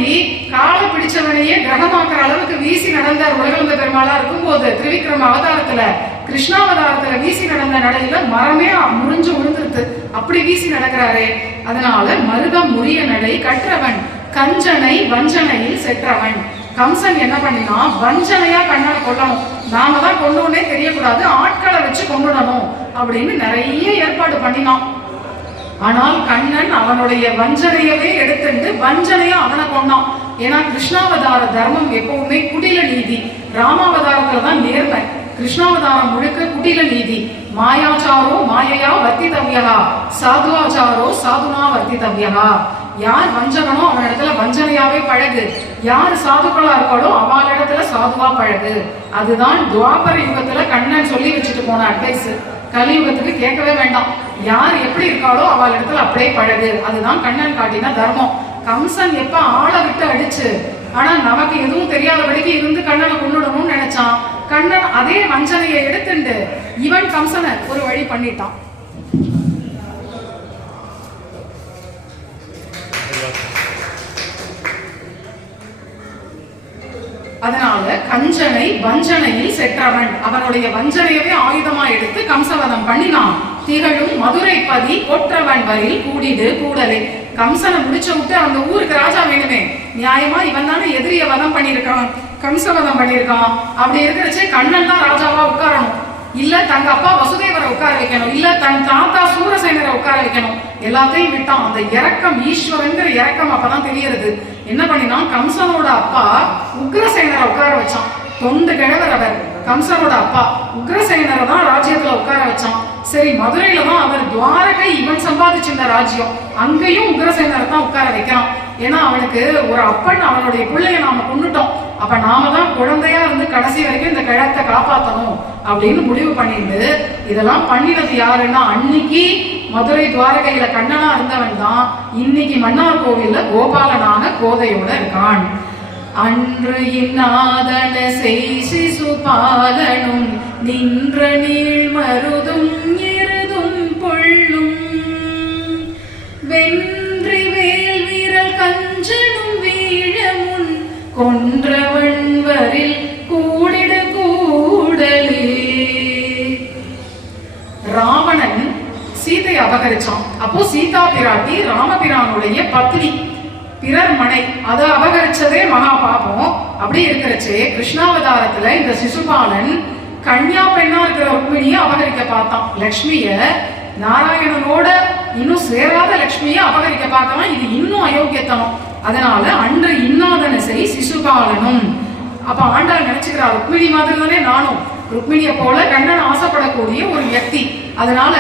காலை பிடிச்சவனையே கிரகமாக்குற அளவுக்கு வீசி நடந்தார் உலகளந்த பெருமாளா இருக்கும்போது திரிவிக்ரம அவதாரத்துல கிருஷ்ணாவதாரத்துல வீசி நடந்த நடையில மரமே முறிஞ்சு விழுந்துருது. அப்படி வீசி நடக்கிறாரே. அதனால மருதம் முறிய நடை கற்றவன் கஞ்சனை வஞ்சனையில் செற்றவன். கம்சன் என்ன பண்ணினா வஞ்சனையா கண்ணனை கொல்லணும். நாம தான் கொண்டோன்னே தெரியக்கூடாது, ஆட்களை வச்சு கொண்டுடணும் அப்படின்னு நிறைய ஏற்பாடு பண்ணினான். ஆனால் கண்ணன் அவனுடைய வஞ்சனையவே எடுத்துட்டு வஞ்சனையா அவனை கொண்டான். ஏன்னா கிருஷ்ணாவதார தர்மம் எப்பவுமே குடில நீதி. ராமாவதாரத்துலதான் நேர்மை. கிருஷ்ணாவதாரம் முழுக்க குடில நீதி. மாயாச்சாரோ மாயையா வர்த்தித்தவ்யா, சாதுவாச்சாரோ சாதுனா வர்த்தித்தவ்யா. யார் வஞ்சகனோ அவன் இடத்துல வஞ்சனையாவே பழகு. யார் சாதுக்களா இருக்காளோ அவள் இடத்துல சாதுவா பழகு. அதுதான் துவாபர யுகத்துல கண்ணன் சொல்லி வச்சுட்டு போன அட்வைஸ். கலியுகத்துக்கு கேட்கவே வேண்டாம். யார் எப்படி இருக்காளோ அவள் இடத்துல அப்படியே பழகு. அதுதான் கண்ணன் காட்டின தர்மம். கம்சன் எப்ப ஆளை விட்டு அடிச்சு ஆனா நமக்கு எதுவும் தெரியாதபடிக்கு இருந்து கண்ணனை கொண்டுடணும்னு நினைச்சான். கண்ணன் அதே வஞ்சனையை எடுத்துட்டு இவன் கம்சனை ஒரு வழி பண்ணிட்டான். அதனால கஞ்சனை வஞ்சனையில் செற்றவன். அவனுடைய வஞ்சனையவே ஆயுதமா எடுத்து கம்சவதம் பண்ணினான். திகழும் மதுரை பதி கொற்றவன் வரில் கூடிடு கூடலே. கம்சனை முடிச்ச விட்டு அந்த ஊருக்கு ராஜா வேணுமே. நியாயமா இவன் தானே எதிரிய வதம் பண்ணியிருக்கான், கம்சவதம் பண்ணியிருக்கான். அப்படி இருக்கிறச்சே கண்ணன் தான் ராஜாவா உட்காரணும். இல்ல தங்க அப்பா வசுதேவரை உட்கார வைக்கணும், இல்ல தன் தாத்தா சூரசேனரை உட்கார வைக்கணும். எல்லாத்தையும் விட்டான். அந்த இறக்கம், ஈஸ்வரங்கிற இறக்கம் அப்பதான் தெரியுது. என்ன பண்ணினா கம்சனோட அப்பா உக்ரசேனரை உட்கார வச்சான். தொண்டு கிழவர் அவர். கம்சனோட அப்பா உக்ரசேனரை தான் ராஜ்யத்துல உட்கார வச்சான். சரி, மதுரையில தான் அவர் துவாரகை இவன் சம்பாதிச்சிருந்த ராஜ்யம், அங்கேயும் உக்ரசேனரை தான் உட்கார வைக்கிறான். ஏன்னா அவனுக்கு ஒரு அப்பன், அவனுடைய பிள்ளைய நாம கொண்டுட்டோம், அப்ப நாம தான் குழந்தையா இருந்து கடைசி வரைக்கும் இந்த கிழத்தை காப்பாற்றணும் அப்படின்னு முடிவு பண்ணிட்டு இதெல்லாம் பண்ணினது யாருன்னா அன்னைக்கு மதுரை துவாரகையில கண்ணனா இருந்தவன் தான் இன்னைக்கு மன்னார் கோவில்ல கோபாலனாக கோதையோட இருக்கான். அன்று இன்னாதன செய் சிசுபாலனும் நின்ற நீள் மருதும் எருதும் பொள்ளும் வென்றி வேல் வீரல் கஞ்சனும் வீழமுன் கொன்றவன் வரில் கூடிட கூடலே. ராவணன் சீதை அபகரிச்சான். அப்போ சீதா பிராட்டி ராமபிரானுடைய பத்னி, பிறர் மனை, அதை அபகரிச்சதே மகா பாபம். அப்படி இருக்கிறச்சே கிருஷ்ணாவதாரத்துல இந்த சிசுபாலன் கன்யா பெண்ணா இருக்கிற ருக்மிணிய அபகரிக்க பார்த்தான். லக்ஷ்மிய, நாராயணனோட இன்னும் சேராத லக்ஷ்மிய அபகரிக்க பார்க்கலாம். இது இன்னும் அயோக்கியத்தனம். அதனால அன்று இன்னாதன செய் சிசுபாலனும். அப்ப ஆண்டாள் நினைச்சுக்கிறா, ருக்மிணி மாதிரி தானே நானும், ருக்மிணியை போல கண்ணன் ஆசைப்படக்கூடிய ஒரு வியக்தி, அதனால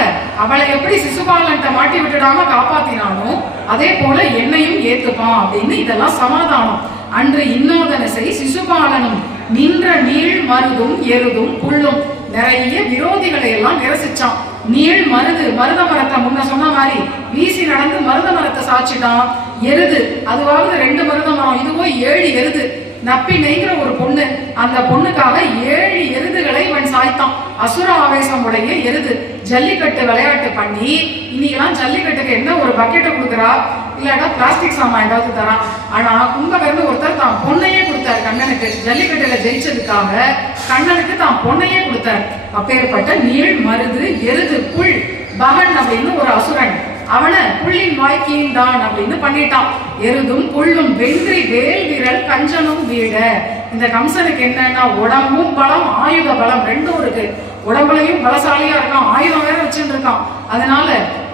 அவளை எப்படி சிசுபாலன்ட்ட மாட்டி விட்டுடாம காப்பாத்தினானோ அதே போல என்னையும் ஏத்துப்பான் அப்படின்னு இதெல்லாம் சமாதானம். அன்று இன்னாதன செய் சிசுபாலனும் நின்ற நீள் மருதும் எருதும் புல்லும். நிறைய விரோதிகளை எல்லாம் நிரசிச்சான். நீள் மருது, மருத மரத்தை முன்ன சொன்ன மாதிரி வீசி நடந்து மருத மரத்தை சாச்சிட்டான். எருது, அதுவாவது 2 மருத மரம், இதுவோ 7 எருது. நப்பி நெய்கிற ஒரு பொண்ணு, அந்த பொண்ணுக்காக 7 எருதுகளை இவன் சாய்த்தான். அசுர ஆவேசம் உடைய எருது. ஜல்லிக்கட்டு விளையாட்டு பண்ணி இன்னைக்கெல்லாம் ஜல்லிக்கட்டுக்கு என்ன ஒரு பக்கெட்டை கொடுக்குறா, இல்லாட்டா பிளாஸ்டிக் சாமான் ஏதாவது தரா. ஆனா கும்பகர்னு ஒருத்தர் தான் பொண்ணையே கொடுத்தாரு கண்ணனுக்கு. ஜல்லிக்கட்டுல ஜெயிச்சதுக்காக கண்ணனுக்கு தான் பொண்ணையே கொடுத்தாரு. அப்பேற்பட்ட நீள் மருது எருது புல் பகன் அப்படின்னு ஒரு அசுரன், அவனை புள்ளின் வாய்க்கீண்டான் அப்படின்னு பண்ணிட்டான். எருதும் புல்லும் வென்றி வேல் வீரல் கஞ்சனும் வீட. இந்த கம்சனுக்கு என்னன்னா உடம்பும் பலம் ஆயுத பலம் ரெண்டும் இருக்கு. உடம்புலையும் பலசாலியா இருக்கான், ஆயுதம் வேற வச்சுட்டு இருக்கான். அதனால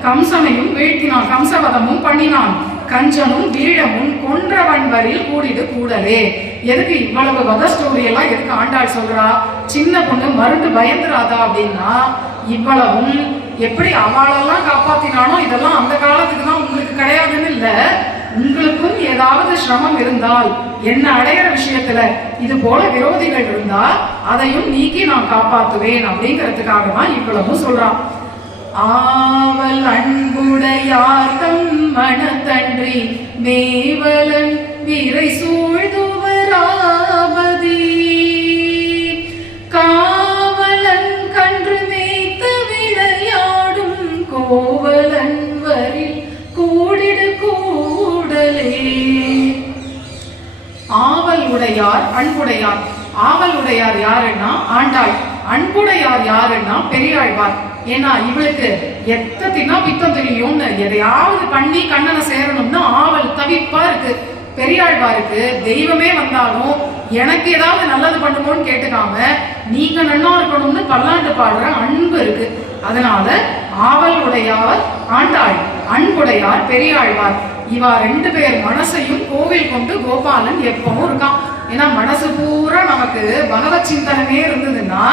கம்சனையும் வீழ்த்தினான், கம்சவதமும் பண்ணினான். கஞ்சனும் வீழமும் கொன்றவன் வரில் கூடிடு கூடலே. எதுக்கு இவ்வளவு வத ஸ்டோரி எல்லாம் எதுக்கு ஆண்டாள் சொல்றா? சின்ன பொண்ணு மருந்து பயந்துராதா அப்படின்னா, இவ்வளவும் எப்படி அவளெல்லாம் காப்பாத்தினானோ இதெல்லாம் அந்த காலத்துக்கு தான், உங்களுக்கு கிடையாதுன்னு இல்ல. உங்களுக்கும் ஏதாவது சிரமம் இருந்தால் என்ன அடையிற விஷயத்துல இது போல விரோதிகள் இருந்தா அதையும் நீக்கி நான் காப்பாத்துவேன் அப்படிங்கிறதுக்காக தான் இவ்வளவும் சொல்றான். ஆவல் அன்புடையார் தம் மனத்தன்றி மேவலன் விரை சூழ்துவராபதி காவலன் கன்று மேய்த்த விளையாடும் கோவலன் வரில் கூடிடு கூடலே. ஆவல் உடையார் அன்புடையார். ஆவல் உடையார் யாருன்னா ஆண்டாள், அன்புடையார் யாருன்னா பெரியாழ்வார். ஏன்னா இவளுக்கு எத்தனா பித்தம் தெரியும்னு எதையாவது பண்ணி கண்ணனை சேரணும்னு ஆவல் தவிப்பா இருக்கு. பெரியாழ்வாருக்கு தெய்வமே வந்தாலும் எனக்கு ஏதாவது நல்லது பண்ணுமோன்னு கேட்டுக்காம நீங்க நன்னா இருக்கணும்னு பல்லாண்டு பாடுற அன்பு இருக்கு. அதனால ஆவல் உடையார் ஆண்டாள், அன்புடையார் பெரியாழ்வார். இவா 2 பேர் மனசையும் கோவில் கொண்டு கோபாலன் எப்பவும் இருக்கான். ஏன்னா மனசு பூரா நமக்கு பகவத் சிந்தனமே இருந்ததுன்னா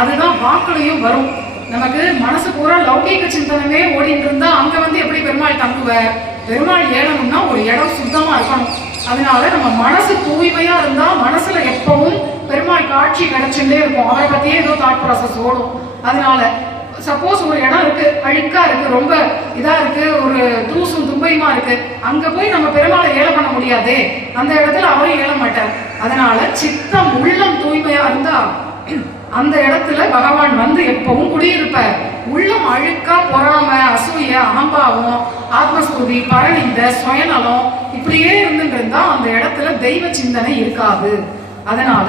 அதுதான் வாக்குலையும் வரும். நமக்கு மனசு பூரா லௌகீக சிந்தனமே ஓடிட்டு இருந்தா அங்க எப்படி பெருமாள் தங்குவார்? பெருமாள் ஏழணும்னா ஒரு இடம் சுத்தமா இருக்கணும். அதனால நம்ம மனசு தூய்மையா இருந்தா மனசுல எப்பவும் பெருமாள் காட்சி கிடைச்சுட்டே இருக்கும். அவரை பத்தியே ஏதோ தாட் ப்ராசஸ் ஓடும். அதனால சப்போஸ் ஒரு இடம் இருக்கு, அழுக்கா இருக்கு, ரொம்ப இதா இருக்கு, ஒரு தூசும் தும்பையுமா இருக்கு, அங்க போய் நம்ம பெருமாளை ஏல பண்ண முடியாதே, அந்த இடத்துல அவரும் ஏல மாட்டார். அதனால சித்தம் உள்ளம் தூய்மையா இருந்தா அந்த இடத்துல பகவான் எப்பவும் குடியிருப்பார். உள்ளம் அழுக்கா பொறாம அசூய அகம்பாவம் ஆத்மஸ்துதி பரநிந்த சுயநலம் இப்படியே இருந்துட்டு இருந்தா அந்த இடத்துல தெய்வ சிந்தனை இருக்காது. அதனால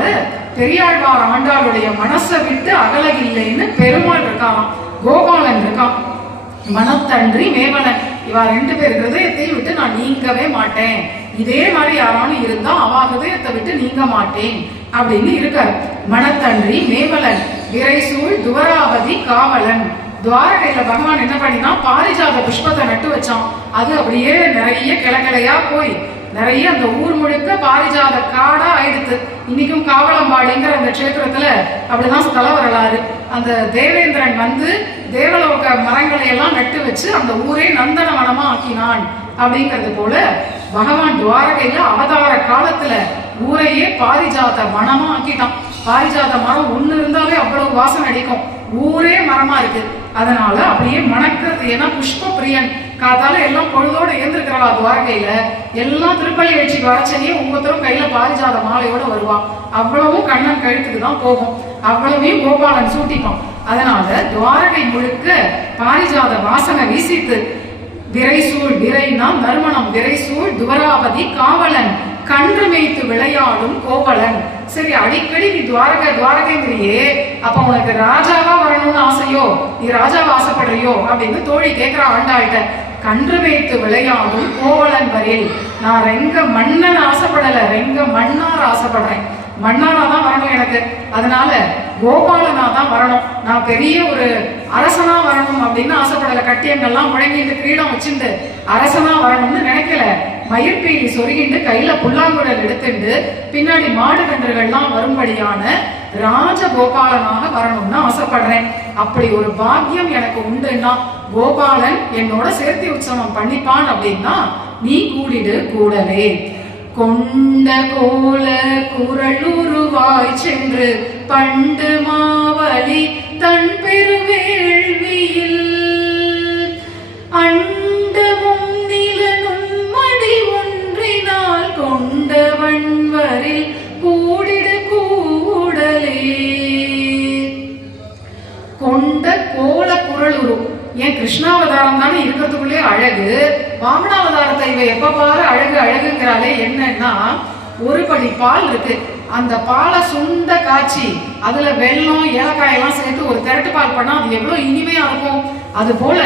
பெரியாழ்வார் ஆண்டாளுடைய மனசை விட்டு அகலகில்லைன்னு பெருமாள் இருக்கான், கோபாலன் இருக்கான். மனத்தன்றி மேவலன், இவா 2 பேர் ஹிருதயத்தை விட்டு நான் நீங்கவே மாட்டேன். இதே மாதிரி யாராலும் இருந்தா அவா ஹிருதயத்தை விட்டு நீங்க மாட்டேன் அப்படின்னு இருக்கார். மனத்தன்றி மேவலன் விரைசூழ் துவராபதி காவலன். துவாரகையில பகவான் என்ன பண்ணினா பாரிஜாத புஷ்பத்தை நட்டு வச்சான். அது அப்படியே நிறைய கிளக்கிளையா போய் நிறைய அந்த ஊர் முழுக்க பாரிஜாத காடா ஆயிடுத்து. இன்னைக்கும் காவலம்பாடிங்கிற அந்த க்ஷேத்திரத்துல அப்படிதான் ஸ்தல வரலாறு. அந்த தேவேந்திரன் வந்து தேவலோக மரங்களை எல்லாம் நட்டு வச்சு அந்த ஊரே நந்தனவனமா ஆக்கினான் அப்படிங்கிறது போல பகவான் துவாரகையில அவதார காலத்துல ஊரையே பாரிஜாத மரமா ஆக்கிட்டான். பாரிஜாத மரம் ஒண்ணு இருந்தாலே அவ்வளவு வாசனை அடிக்கும், ஊரே மரமா இருக்கு. அதனால அப்படியே மணக்கிறது. ஏன்னா புஷ்ப பிரியன் காத்தால எல்லாம் பொழுதோட ஏந்திருக்கிறவா துவாரகையில எல்லாம் திருப்பள்ளி எழுச்சிக்கு வரச்சனையே ஒவ்வொருத்தரும் கையில பாரிஜாத மாலையோட வருவா. அவ்வளவும் கண்ணன் கழுத்துக்கு தான் போகும், அவ்வளவையும் கோபாலன் சூட்டிப்பான். அதனால துவாரகை முழுக்க பாரிஜாத வாசனை வீசித்து விரைசூழ் விரைனா நறுமணம் விரைசூழ் துவராபதி காவலன் கன்று மேய்த்து விளையாடும் கோவலன். சரி, அடிக்கடி நீ துவாரகைங்கிறியே, அப்ப உனக்கு ராஜாவா வரணும்னு ஆசையோ, நீ ராஜாவா ஆசைப்படுறியோ அப்படின்னு தோழி கேட்கிற ஆண்டாள்கிட்ட. கன்று மேய்த்து விளையாடும் கோவலன் வரையில் நான் ரெங்க மன்னன் ஆசைப்படல, ரெங்க மன்னார் ஆசைப்படுறேன். மன்னாரா தான் வரணும் எனக்கு, அதனால கோபாலனா தான் வரணும். நான் பெரிய ஒரு அரசனா வரணும் அப்படின்னு ஆசைப்படல, கட்டியங்கள்லாம் முழங்கிட்டு கிரீடம் வச்சுட்டு அரசனா வரணும்னு நினைக்கல. மயிர்பீலி சொருகிண்டு கையில புல்லாங்குழல் எடுத்துட்டு பின்னாடி மாடு கன்றுகள்லாம் வரும்படியான ராஜகோபாலனாக வரணும்னு ஆசைப்படுறேன். அப்படி ஒரு பாக்கியம் எனக்கு உண்டுன்னா கோபாலன் என்னோட சேர்த்தி உற்சவம் பண்ணிப்பான் அப்படின்னா நீ கூடிடு கூடவே. கொண்ட கோல குரலுருவாய் சென்று பண்டு மாவலி தன் பெருவேள்வியில் அண்டமும் நிலனும் மடி ஒன்றினால் கொண்டவன்வரில் கூடிடு கூடலே. கொண்ட கோல குரலுரு, ஏன் கிருஷ்ணாவதாரம் தானே இருக்கிறதுக்குள்ளே அழகு, வாமனாவதாரத்தை இவ எப்ப பாரு அழகு அழகுங்கிறாலே. என்னன்னா ஒரு படி பால் இருக்கு, அந்த பாலை சுண்ட காய்ச்சி அதுல வெல்லம் ஏலக்காயெல்லாம் சேர்த்து ஒரு திரட்டு பால் பண்ணா அது எவ்வளவு இனிமையா இருக்கும். அது போல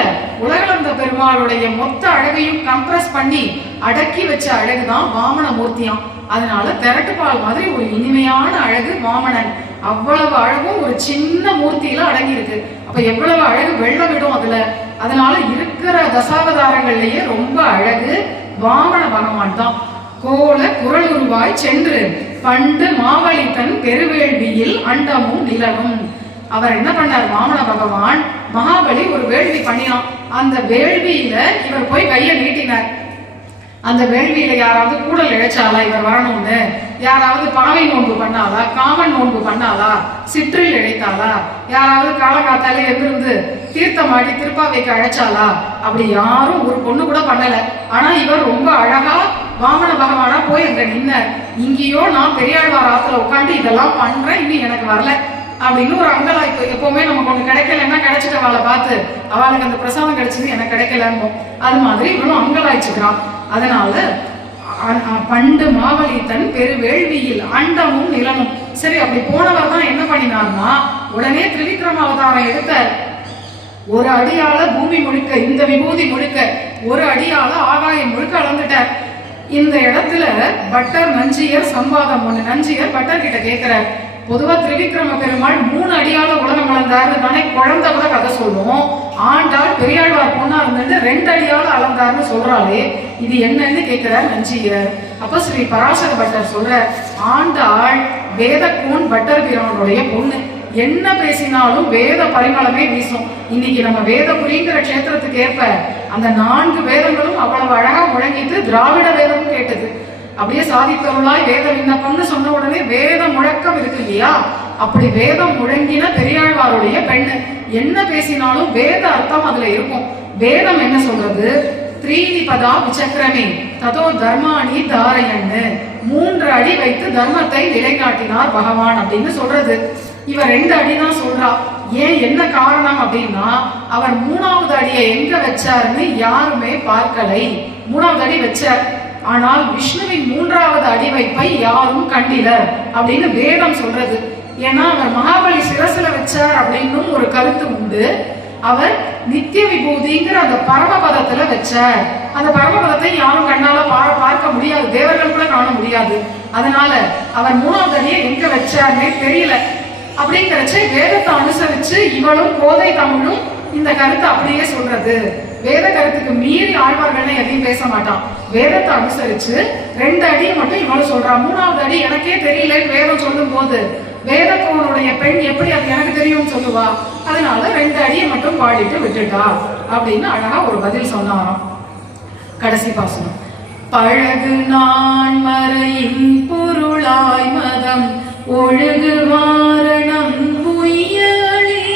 உலகளந்த பெருமாளுடைய மொத்த அழகையும் கம்ப்ரஸ் பண்ணி அடக்கி வச்ச அழகுதான் வாமன மூர்த்தியாம். அதனால திரட்டு பால் மாதிரி ஒரு இனிமையான அழகு வாமனன். அவ்வளவு அழகும் ஒரு சின்ன மூர்த்தியில அடங்கி இருக்கு. அப்ப எவ்வளவு அழகு வெள்ளம் விடும் அதுல. அதனால இருக்கிற தசாவதாரங்கள்லயே ரொம்ப அழகு வாமன பகவான் தான். கோல குரலுருவாய் சென்று பண்டு மாவலி தன் பெருவேள்வியில் அண்டமும் நிலவும். அவர் என்ன பண்ணார், வாமன பகவான் மகாபலி ஒரு வேள்வி பண்ணினான். அந்த வேள்வியில இவர் போய் கையை நீட்டினார். அந்த வேள்வியில யாராவது கூடல் இழைச்சாலா இவர் வரணும்னு, யாராவது பாவை நோன்பு பண்ணாலா, காமன் நோன்பு பண்ணாலா, சிற்றில் இழைத்தாளா, யாராவது காலகாத்தாலே எதிர்ந்து தீர்த்தமாடி திருப்பாவைக்கு அழைச்சாலா, அப்படி யாரும் ஒரு பொண்ணு கூட பண்ணல. ஆனா இவர் ரொம்ப அழகா வாமன பகவானா போய் அங்க நின்னார். இங்கேயோ நான் பெரியாழ்வார் ஆத்துல உட்காந்து இதெல்லாம் பண்றேன், இன்னும் எனக்கு வரல அப்படின்னு ஒரு அங்கலாய்ப்பு. எப்பவுமே நமக்கு ஒண்ணு கிடைக்கலன்னா கிடைச்சிட்ட அவளை பார்த்து அவளுக்கு அந்த பிரசாதம் கிடைச்சது எனக்கு கிடைக்கலன்னு, அது மாதிரி இவனும் அங்கலாய்ச்சுக்கிறான். அதனால பண்டு மாவலி தன் பெரு வேள்வியில் அண்டமும் நிலனும். சரி, அப்படி போனவர் தான் என்ன பண்ணினார்னா உடனே திரிவிக்ரம அவதாரம் எடுத்தார். ஒரு அடியால பூமி முழுக்க, இந்த விபூதி முழுக்க ஒரு அடியால ஆகாயம் முழுக்க அளந்துட்டார். இந்த இடத்துல பட்டர் நஞ்சியர் சம்பாதம் ஒண்ணு. நஞ்சியர் பட்டர் கிட்ட கேட்கிறார், பொதுவா திரிவிக்ரம பெருமாள் 3 அடியால உலகம் அளந்தாரு தானே குழந்தை கூட கதை சொல்லுவோம். ஆண்டாள் பெரியாழ்வார் பொண்ணா இருந்துட்டு 2 அடியால அளந்தாருன்னு சொல்றாளே, இது என்னன்னு கேட்கிறார் நஞ்சியர். அப்ப ஸ்ரீ பராசர பட்டர் சொல்ற, ஆண்டாள் வேதக்கூன் பட்டர் பிரானுடைய பொண்ணு. என்ன பேசினாலும் வேத பரிமளமே வீசும். இன்னைக்கு நம்ம வேதபுரிங்கிற கஷேத்திரத்துக்கு ஏற்ப அந்த 4 வேதங்களும் அவ்வளவு அழகா முழங்கிட்டு திராவிட வேதமும் கேட்டது. அப்படியே சாதித்தருளாய் வேத விண்ணப்பம்னு சொன்ன உடனே வேத முழக்கம் இருக்கு இல்லையா, அப்படி வேதம் முழங்கின பெரியாழ்வாருடைய பெண்ணு. என்ன பேசினாலும் வேத அர்த்தம் அதுல இருக்கும். வேதம் என்ன சொல்றது, 3 பதா விசக்கிரமே ததோ தர்மாணி தாரையன்னு, 3 அடி வைத்து தர்மத்தை நிலைநாட்டினார் பகவான் அப்படின்னு சொல்றது. இவர் 2 அடிதான் சொல்றா. ஏன், என்ன காரணம் அப்படின்னா அவர் 3வது அடியை எங்க வச்சாருன்னு யாருமே பார்க்கலை. 3வது அடி வச்சார், ஆனால் விஷ்ணுவின் 3வது அடிவைப்பை யாரும் கண்டிலர் அப்படின்னு வேதம் சொல்றது. ஏன்னா அவர் மகாபலி சிரசுல வச்சார் அப்படின்னு ஒரு கருத்து உண்டு. அவர் நித்திய விபூதிங்கிற அந்த பரமபதத்துல வச்சார். அந்த பரமபதத்தை யாரும் கண்ணால பார்க்க முடியாது, தேவர்கள் கூட காண முடியாது. அதனால அவர் 3வது அடியை எங்க வச்சாருன்னே தெரியல. அப்படிங்கிறச்ச வேதத்தை அனுசரிச்சு இவளும் கோதை தமிழும் இந்த கருத்தை அப்படியே சொல்றது. வேத கருத்துக்கு மீறி ஆழ்வார்கள்னு எதையும் பேச மாட்டான். வேதத்தை அனுசரிச்சு 2 அடியை மட்டும் இவனும் சொல்றான். 3வது அடி எனக்கே தெரியலன்னு வேதம் சொல்லும் போது வேதக்கோனுடைய பெண் எப்படி அது எனக்கு தெரியும் சொல்லுவா? அதனால 2 அடியை மட்டும் பாடிட்டு விட்டுட்டா அப்படின்னு அழகா ஒரு பதில் சொன்னாராம். கடைசி பாசனம். பழகு நான் மறையின் பொருளாய் மதம் ஒழுகு வாரணம் உய்யளித்தயன்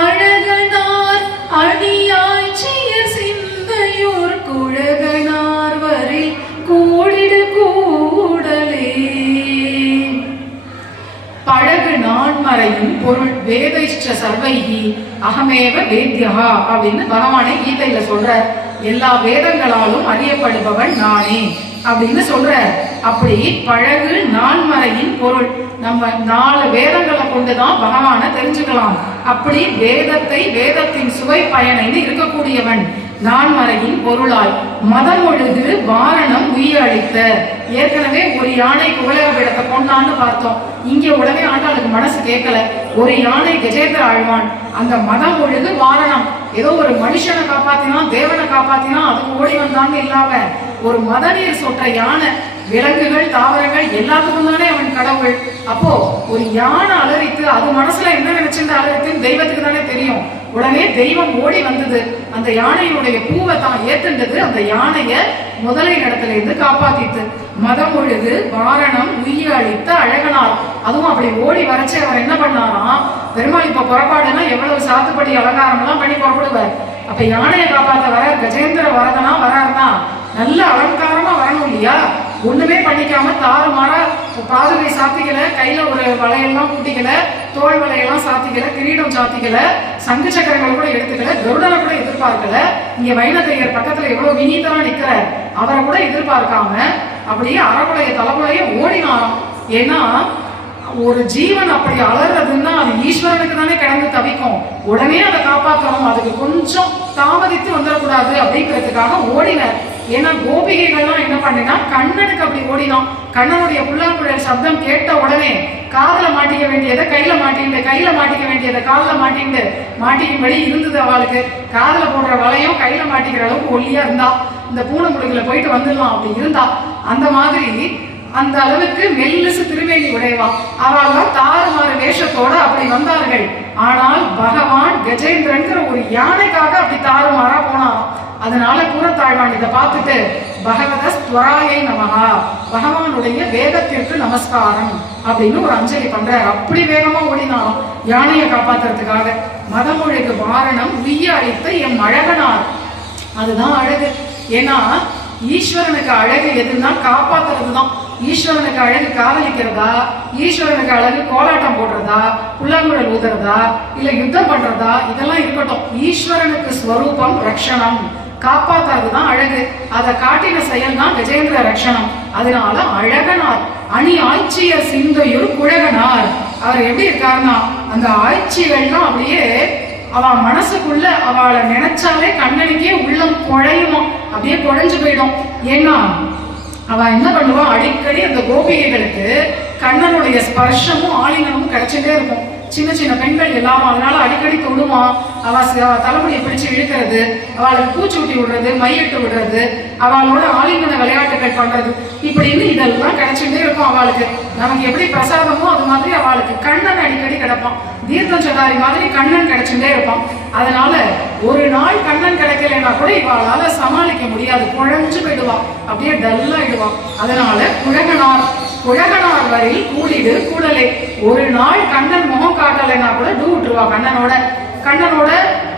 அழகனார் அடியாய்ச்சியர் சிந்தையோர் குழகனார் வரை கூடிடு கூடலே. பழகு நான்மறையின் பொருள் வேதைஷ்ட சர்வைகி அகமேவ வேத்யா அப்படின்னு பகவானே கீதையில சொல்ற. எல்லா வேதங்களாலும் அறியப்படுபவன் நானே அப்படின்னு சொல்ற. அப்படி பழகு நான்மறையின் பொருள், நம்ம 4 வேதங்களை கொண்டுதான் பகவானை தெரிஞ்சுக்கலாம். அப்படி வேதத்தை வேதத்தின் சுவை பயனைன்னு இருக்கக்கூடியவன் நான்மறையின் பொருளாய் மதமொழுகு வாரணம் உயிர் அளித்த. ஏற்கனவே ஒரு யானை குவலகபீடத்தை கொண்டான்னு பார்த்தோம். இங்க உடனே ஆண்டாளுக்கு மனசு கேட்கல. ஒரு யானை கஜேந்திர ஆழ்வான் அந்த மதம் ஒழுகு வாரணம், ஏதோ ஒரு மனுஷனை காப்பாத்தினா தேவனை காப்பாத்தினா அதுக்கு ஓடி வந்தான்னு இல்லாம ஒரு மதநீர் சொற்ற யானை, விலங்குகள் தாவரங்கள் எல்லாத்துக்கும் தானே அவன் கடவுள். அப்போ ஒரு யானை அலறித்து அது மனசுல என்ன நினைச்சுட்டு அலறித்துன்னு தெய்வத்துக்கு தானே தெரியும். உடனே தெய்வம் ஓடி வந்தது, அந்த யானையுடைய பூவை தான் ஏத்துண்டது, அந்த யானைய முதலை இடத்துல இருந்து காப்பாத்திட்டு. மதம் ஒழுகு வாரணம் உய்ய அளித்த அழகனார். அதுவும் அப்படி ஓடி வரைச்சு அவர் என்ன பண்ணாராம், பெருமாள் இப்ப புறப்பாடுனா எவ்வளவு சாத்துப்படி அலங்காரம் எல்லாம் பண்ணி புறப்படுவார். அப்ப யானையை காப்பாத்த வர கஜேந்திர வரதனா வராருன்னா நல்ல அலங்காரமா வரணும் இல்லையா? ஒண்ணுமே பண்ணிக்காம தாறுமாறா பாதுகை சாத்திக்கல, கையில ஒரு வளையெல்லாம் கூட்டிக்கல, தோல் வளையெல்லாம் சாத்திக்கல, கிரீடம் சாத்திக்கல, சங்கு சக்கரங்களை கூட எடுத்துக்கல, கருடனை கூட எதிர்பார்க்கல. இங்க வைணதையர் பக்கத்துல எவ்வளவு வினீதரா நிக்கிறார், அவரை கூட எதிர்பார்க்காம அப்படியே அறகுலைய தலைமுறைய ஓடினாராம். ஏன்னா ஒரு ஜீவன் அப்படி அலறதுன்னா அது ஈஸ்வரனுக்கு தானே கிடந்து தவிக்கும். உடனே அதை காப்பாற்றணும், அதுக்கு கொஞ்சம் தாமதித்து வந்துடக்கூடாது அப்படிங்கிறதுக்காக ஓடினார். ஏன்னா கோபிகைகள்லாம் என்ன பண்ணினா கண்ணனுக்கு அப்படி ஓடினான். கண்ணனுடைய புல்லாங்குழல் சப்தம் கேட்ட உடனே காதல மாட்டிக்க வேண்டியதை கையில மாட்டிண்டு, கையில மாட்டிக்க வேண்டியதை காலில் மாட்டிண்டு மாட்டிக்கும்படி இருந்தது அவளுக்கு. காதல போடுற வளையம் கையில மாட்டிக்கிற அளவுக்கு ஒல்லியா இருந்தா, இந்த பூனை முடுகுல போயிட்டு வந்துடலாம் அப்படி இருந்தா. அந்த மாதிரி அந்த அளவுக்கு மெல்லிசு திருமேனி உடையவா. அவள் தாறுமாறு வேஷத்தோட அப்படி வந்தார்கள். ஆனால் பகவான் கஜேந்திரன்கிற ஒரு யானைக்காக அப்படி தாறுமாறா போனாராம். அதனால கூறத்தாழ்வான் இதை பார்த்துட்டு பகவத ஸ்வராயை நமகா, பகவானுடைய வேதத்திற்கு நமஸ்காரம் அப்படின்னு ஒரு அஞ்சலி பண்றார். அப்படி வேகமா ஓடினாலும் யானையை காப்பாத்துறதுக்காக. மதமொழிக்கு வாரணம் உய்ய அளித்த எம் அழகனார். அதுதான் அழகு. ஏன்னா ஈஸ்வரனுக்கு அழகு எதுன்னா காப்பாத்துறது தான். ஈஸ்வரனுக்கு அழகு காதலிக்கிறதா, ஈஸ்வரனுக்கு அழகு கோலாட்டம் போடுறதா, புல்லாங்குழல் ஊதுறதா, இல்ல யுத்தம் பண்றதா, இதெல்லாம் இருக்கட்டும். ஈஸ்வரனுக்கு ஸ்வரூபம் ரக்ஷணம், காப்பாத்துறதுதான் அழகு. அதை காட்டின செயல் தான் கஜேந்திர ரக்ஷணம். அதனால அழகனார் அணி ஆட்சியர் சிந்தையூர் குழகனார். அவர் எப்படி இருக்காருன்னா அந்த ஆட்சிகள்லாம் அப்படியே அவ மனசுக்குள்ள அவளை நினைச்சாலே கண்ணனுக்கே உள்ளம் குழையுமா, அப்படியே குழைஞ்சு போயிடும். ஏன்னா அவ என்ன பண்ணுவா, அடிக்கடி அந்த கோபிகைகளுக்கு கண்ணனுடைய ஸ்பர்ஷமும் ஆலிங்கனமும் கிடைச்சிட்டே இருக்கும். சின்ன சின்ன பெண்கள் எல்லாரும் அதனால அடிக்கடி தொடுமா. அவ தலைமுடியை பிடிச்சு இழுக்கிறது, அவளுக்கு பூச்சூட்டி விடுறது, மையிட்டு விடுறது, அவளோட ஆலிங்கன விளையாட்டுகள் பண்றது, இப்படின்னு இதெல்லாம் கிடைச்சிட்டே இருக்கும் அவளுக்கு. நமக்கு எப்படி பிரசாதமோ அது மாதிரி அவளுக்கு கண்ணன் அடிக்கடி கிடைப்பான். தீர்த்தம் சதாரி மாதிரி கண்ணன் கிடைச்சுட்டே இருப்பான். அதனால ஒரு நாள் கண்ணன் கிடைக்கலன்னா கூட இவாளால சமாளிக்க முடியாது, குழஞ்சு போயிடுவா, அப்படியே டல்லாயிடுவான். அதனால குழகனார் வரையில் கூடிடு கூடலே. ஒரு நாள் கண்ணன் முகம் காட்டலைன்னா கூட டூ விட்டுருவா. கண்ணனோட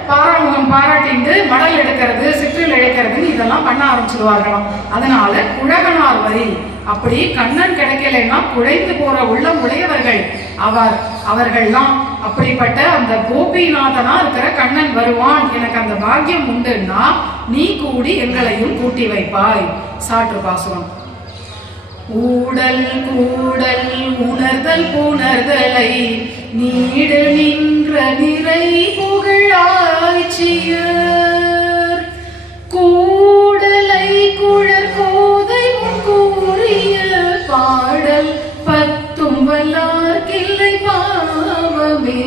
பாராமுகம் பாராட்டிண்டு மடல் எடுக்கிறது, சிற்றில் இழைக்கிறதுன்னு இதெல்லாம் பண்ண ஆரம்பிச்சிடுவார்களாம். அதனால குழகனார் வரி. அப்படி கண்ணன் கிடைக்கலைன்னா குழைந்து போற உள்ளம் உடையவர்கள் அவர்கள்லாம். அப்படிப்பட்ட அந்த கோபிநாதனா இருக்கிற கண்ணன் வருவான், எனக்கு அந்த பாக்கியம் உண்டுன்னா நீ கூடி எங்களையும் கூட்டி வைப்பாய். சாற்று பாசுரம். ஊடல் கூடல் உணர்தல் புணர்தலை நீடு நின்ற நிறை புகழாய்ச்சியர் கூடலை குழற் கோதை முன் கூறிய பாடல் பத்தும் வல்லார் கிள்ளை பாவமே.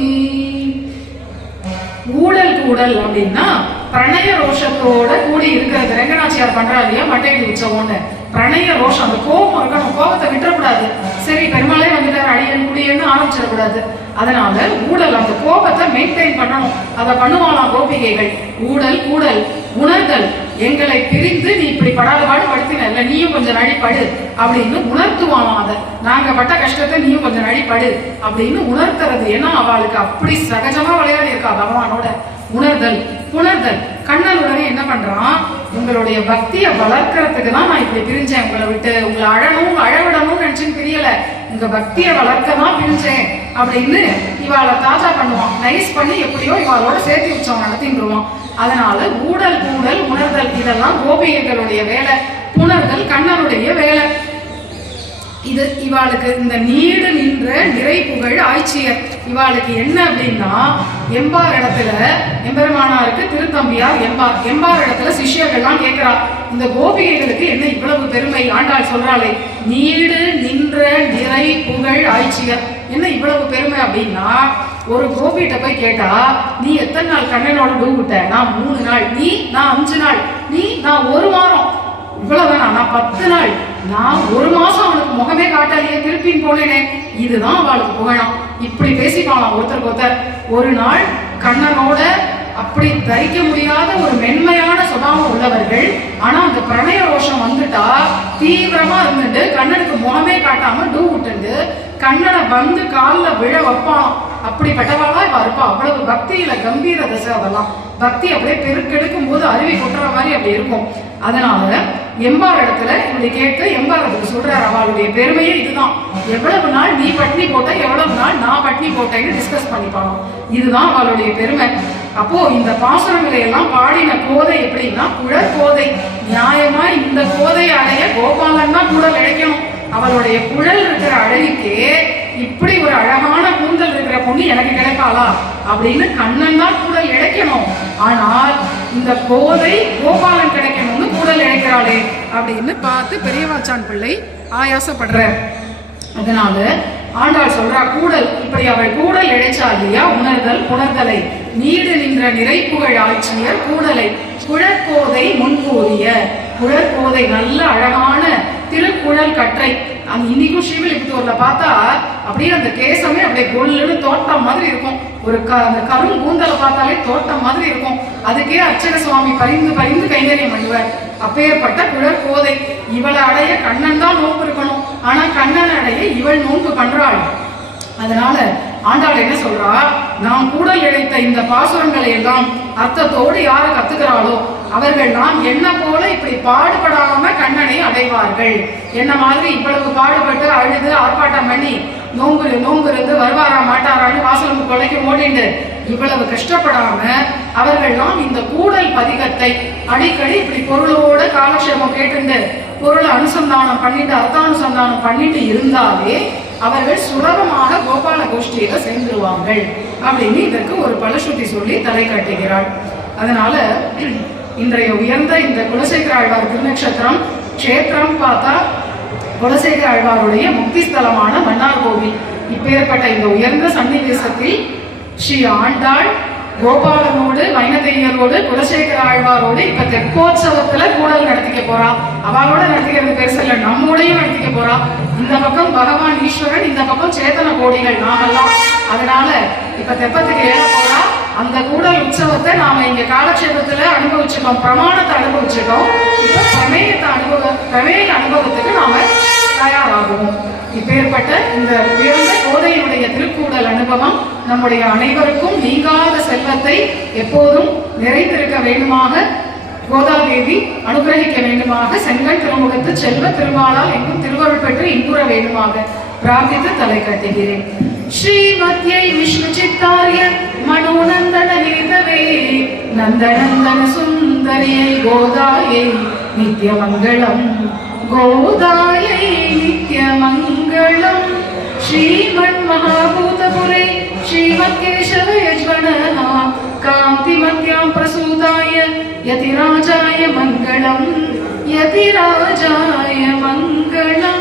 திருக்கூடல் அப்படின்னா பிரணய ரோஷத்தோட கூடி இருக்கிறது. ரெங்கநாச்சியார் பண்றா இல்லையா மட்டையடி உற்சவம்னு, பிரணய ரோஷம், அந்த கோபம் இருக்கணும், கோபத்தை விட்டுறக்கூடாது. சரி பெருமாளே வந்துட்டார் அடியன் குடியன்னு ஆரம்பிச்சிடக்கூடாது. அதனால ஊடல், அந்த கோபத்தை மெயின்டைன் பண்ணணும். அதை பண்ணுவானாம் கோபிகைகள். ஊடல் கூடல் உணர்தல், எங்களை பிரிந்து நீ இப்படி படாத பாடு படுத்தின, நீயும் கொஞ்சம் நடிப்படு அப்படின்னு உணர்த்துவானாம். அதை நாங்க பட்ட கஷ்டத்தை நீயும் கொஞ்சம் நடிப்படு அப்படின்னு உணர்த்துறது. ஏன்னா அவளுக்கு அப்படி சகஜமா விளையாடி இருக்கா பகவானோட. உணர்தல் புணர்தல். கண்ணன் உடனே என்ன பண்றான், உங்களுடைய பக்தியை வளர்க்கறதுக்கு தான் நான் இப்படி பிரிஞ்சேன் உங்களை விட்டு. உங்களை அழவிடணும்னு நினைச்சுன்னு பிரியல, உங்க பக்தியை வளர்க்க தான் பிரிஞ்சேன் அப்படின்னு இவாளை தாஜா பண்ணுவான். நைஸ் பண்ணி எப்படியோ இவாளோட சேர்த்து உற்சவம் நடத்திடுவான். அதனால ஊடல் கூடல் உணர்தல் இதெல்லாம் கோபிகைகளுடைய வேலை, புணர்தல் கண்ணனுடைய வேலை. இது இவாளுக்கு இந்த நீடு நின்ற நிறை புகழ் ஆய்ச்சியர். இவாளுக்கு என்ன அப்படின்னா, எம்பார் இடத்துல எம்பெருமானாருக்கு திருத்தம்பியார் எம்பார் இடத்துல சிஷ்யர்கள்லாம் கேட்கிறா, இந்த கோபிகைகளுக்கு என்ன இவ்வளவு பெருமை? ஆண்டாள் சொல்றாளே, நீடு நின்ற நிறை புகழ் ஆய்ச்சியர், என்ன இவ்வளவு பெருமை அப்படின்னா, ஒரு கோபிகிட்ட போய் கேட்டா, நீ எத்தனை நாள் கண்ணனோட டூ விட்ட? நான் 3 நாள். நான் 5 நாள். நான் 1 வாரம். இவ்வளவுதானா? நான் 10 நாள். நான் 1 மாசம் அவனுக்கு முகமே காட்டாலேயே திருப்பின்னு போனேனே. இதுதான் அவளுக்கு புகழாம். இப்படி பேசிப்பாளாம் ஒருத்தருக்கு ஒருத்தர். ஒரு நாள் கண்ணனோட அப்படி தரிக்க முடியாத ஒரு மென்மையான சுபாவம் உள்ளவர்கள், ஆனா அந்த பிரணய ரோஷம் வந்துட்டா தீவிரமா இருந்துட்டு கண்ணனுக்கு முகமே காட்டாம டூ விட்டு கண்ணனை வந்து காலில் விழ வைப்பான். அப்படிப்பட்டவாளா இவ இருப்பா. அவ்வளவு பக்தியில கம்பீர தசை. அதெல்லாம் பக்தி அப்படியே பெருக்கெடுக்கும் போது அருவி கொட்டுற மாதிரி அப்படி இருக்கும். அதனால எம்பார் இடத்துல இப்படி கேட்டு எம்பார் அதுக்கு சொல்றாரு, அவளுடைய பெருமையே இதுதான். எவ்வளவு நாள் நீ பட்னி போட்ட, எவ்வளவு நாள் நான் பட்னி போட்டேன்னு டிஸ்கஸ் பண்ணிப்பானோ. இதுதான் அவளுடைய பெருமை. அப்போ இந்த பாசுரங்களை எல்லாம் பாடின கோதை எப்படின்னா குழற்கோதை. நியாயமா இந்த கோதை அடைய கோபாலன் தான் கூடல் இழைக்கணும். அவளுடைய குழல் இருக்கிற அழகுக்கு இப்படி ஒரு அழகான கூந்தல் இருக்கிற பொண்ணு எனக்கு கிடைப்பாளா அப்படின்னு கண்ணன் தான் கூடல் இழைக்கணும். ஆனால் இந்த கோதை கோபாலன் கிடைக்கணும்னு கூடல் இழைக்கிறாளே அப்படின்னு பார்த்து பெரியவாச்சான் பிள்ளை ஆயாசப்படுற. அதனால ஆண்டாள் சொல்றா, கூடல் இப்படி அவள் கூடல் இழைச்சா இல்லையா, உணர்தல் புணர்தலை நீடு நின்ற நிறைப்புகழ் ஆட்சியர் கூடலை குழற்கோதை முன்கூறிய. குழற்கோதை நல்ல அழகான திருக்குழல் கற்றை. அந்த இன்னைக்கும் ஸ்ரீவில்லிபுத்தூர்ல பார்த்தா அப்படியே அந்த கேசமே அப்படியே கொல்லுன்னு தோட்டம் மாதிரி இருக்கும். அந்த கரும் கூந்தலை பார்த்தாலே தோட்டம் மாதிரி இருக்கும். அதுக்கே அர்ச்சக சுவாமி பரிந்து பரிந்து கைங்கரியம் பண்ணுவார். அப்பேற்பட்ட குழற்கோதை. இவளை அடைய கண்ணன் தான் நோன்பு இருக்கணும், ஆனா கண்ணன் அடைய இவள் நோன்பு பண்றாள். அதனால ஆண்டாள் என்ன சொல்றா, நாம் கூடல் இழைத்த இந்த பாசுரங்களை எல்லாம் அர்த்தத்தோடு யாரு கத்துக்கிறாளோ அவர்கள் நாம் என்ன போல இப்படி பாடுபடாம கண்ணனை அடைவார்கள். என்ன மாதிரி இவ்வளவு பாடுபட்டு அழுது ஆர்ப்பாட்டம் பண்ணி நோன்பு இருந்து வருவாரா மாட்டாரான்னு வாசலுக்கு கொலைக்கு ஓடிண்டு இவ்வளவு கஷ்டப்படாம அவர்கள்லாம் இந்த கூடல் பதிகத்தை அடிக்கடி இப்படி பொருளோட காலக்ஷேபம் கேட்டு பொருளை அனுசந்தானம் பண்ணிட்டு அர்த்தானுசந்தானம் பண்ணிட்டு இருந்தாலே அவர்கள் சுலபமாக கோபால கோஷ்டியில சேர்ந்துருவார்கள் அப்படின்னு இதற்கு ஒரு பலஸ்ருதி சொல்லி தலை காட்டுகிறாள். அதனால இன்றைய உயர்ந்த இந்த குலசேகர ஆழ்வார் திருநக்ஷத்திரம் கஷேத்திரம் பார்த்தா குலசேகர ஆழ்வாருடைய முக்தி ஸ்தலமான மன்னார் கோவில். இப்பேற்பட்ட இந்த உயர்ந்த சன்னிவேசத்தில் ஸ்ரீ ஆண்டாள் கோபாலனோடு வைணதேயரோடு குலசேகர ஆழ்வாரோடு இப்ப தெப்போற்சவத்துல கூடல் நடத்திக்க போறா. அவளோட நடத்திக்கிறது பெருசு இல்ல, நம்மோடையும் நடத்திக்க போறா. இந்த பக்கம் பகவான் ஈஸ்வரன், இந்த பக்கம் சேத்தன கோடிகள் நாமெல்லாம். அதனால இப்ப தெப்பத்துக்கு ஏற போறா. அந்த கூடல் உற்சவத்தை நாம இங்க காலக்ஷேபத்துல அனுபவிச்சுட்டோம், பிரமாணத்தை அனுபவிச்சுட்டோம். இப்ப பிரமேய அனுபவத்துக்கு நாம தயாராகுவோம். இப்பேற்பட்ட இந்த உயர்ந்த கோதையினுடைய திருக்கூடல் அனுபவம் நம்முடைய அனைவருக்கும் நீங்காத செல்வத்தை எப்போதும் நிறைத்திருக்க வேண்டுமாக கோதாதேவி அனுகிரகிக்க வேண்டுமாக செங்கல் திருமுகத்து செல்வ திருமாலால் எங்கும் திருவருள் பெற்று இன்புற வேண்டுமாக பிரார்த்தித்து தலை கட்டுகிறேன். ஸ்ரீமத்யை விஷ்ணு சித்தாரிய மனோநந்தன ஹேதவே நந்தநந்தன சுந்தரியை கோதாயை நித்ய மங்களம் கோதாயை நித்ய மங்களம். ஸ்ரீமன் மகாபூதபுரே ஸ்ரீமத் கேசவ யஜ்வனः காந்திமத்யாம் பிரசூதாய யதிராஜாய மங்களம் யதிராஜாய மங்களம்.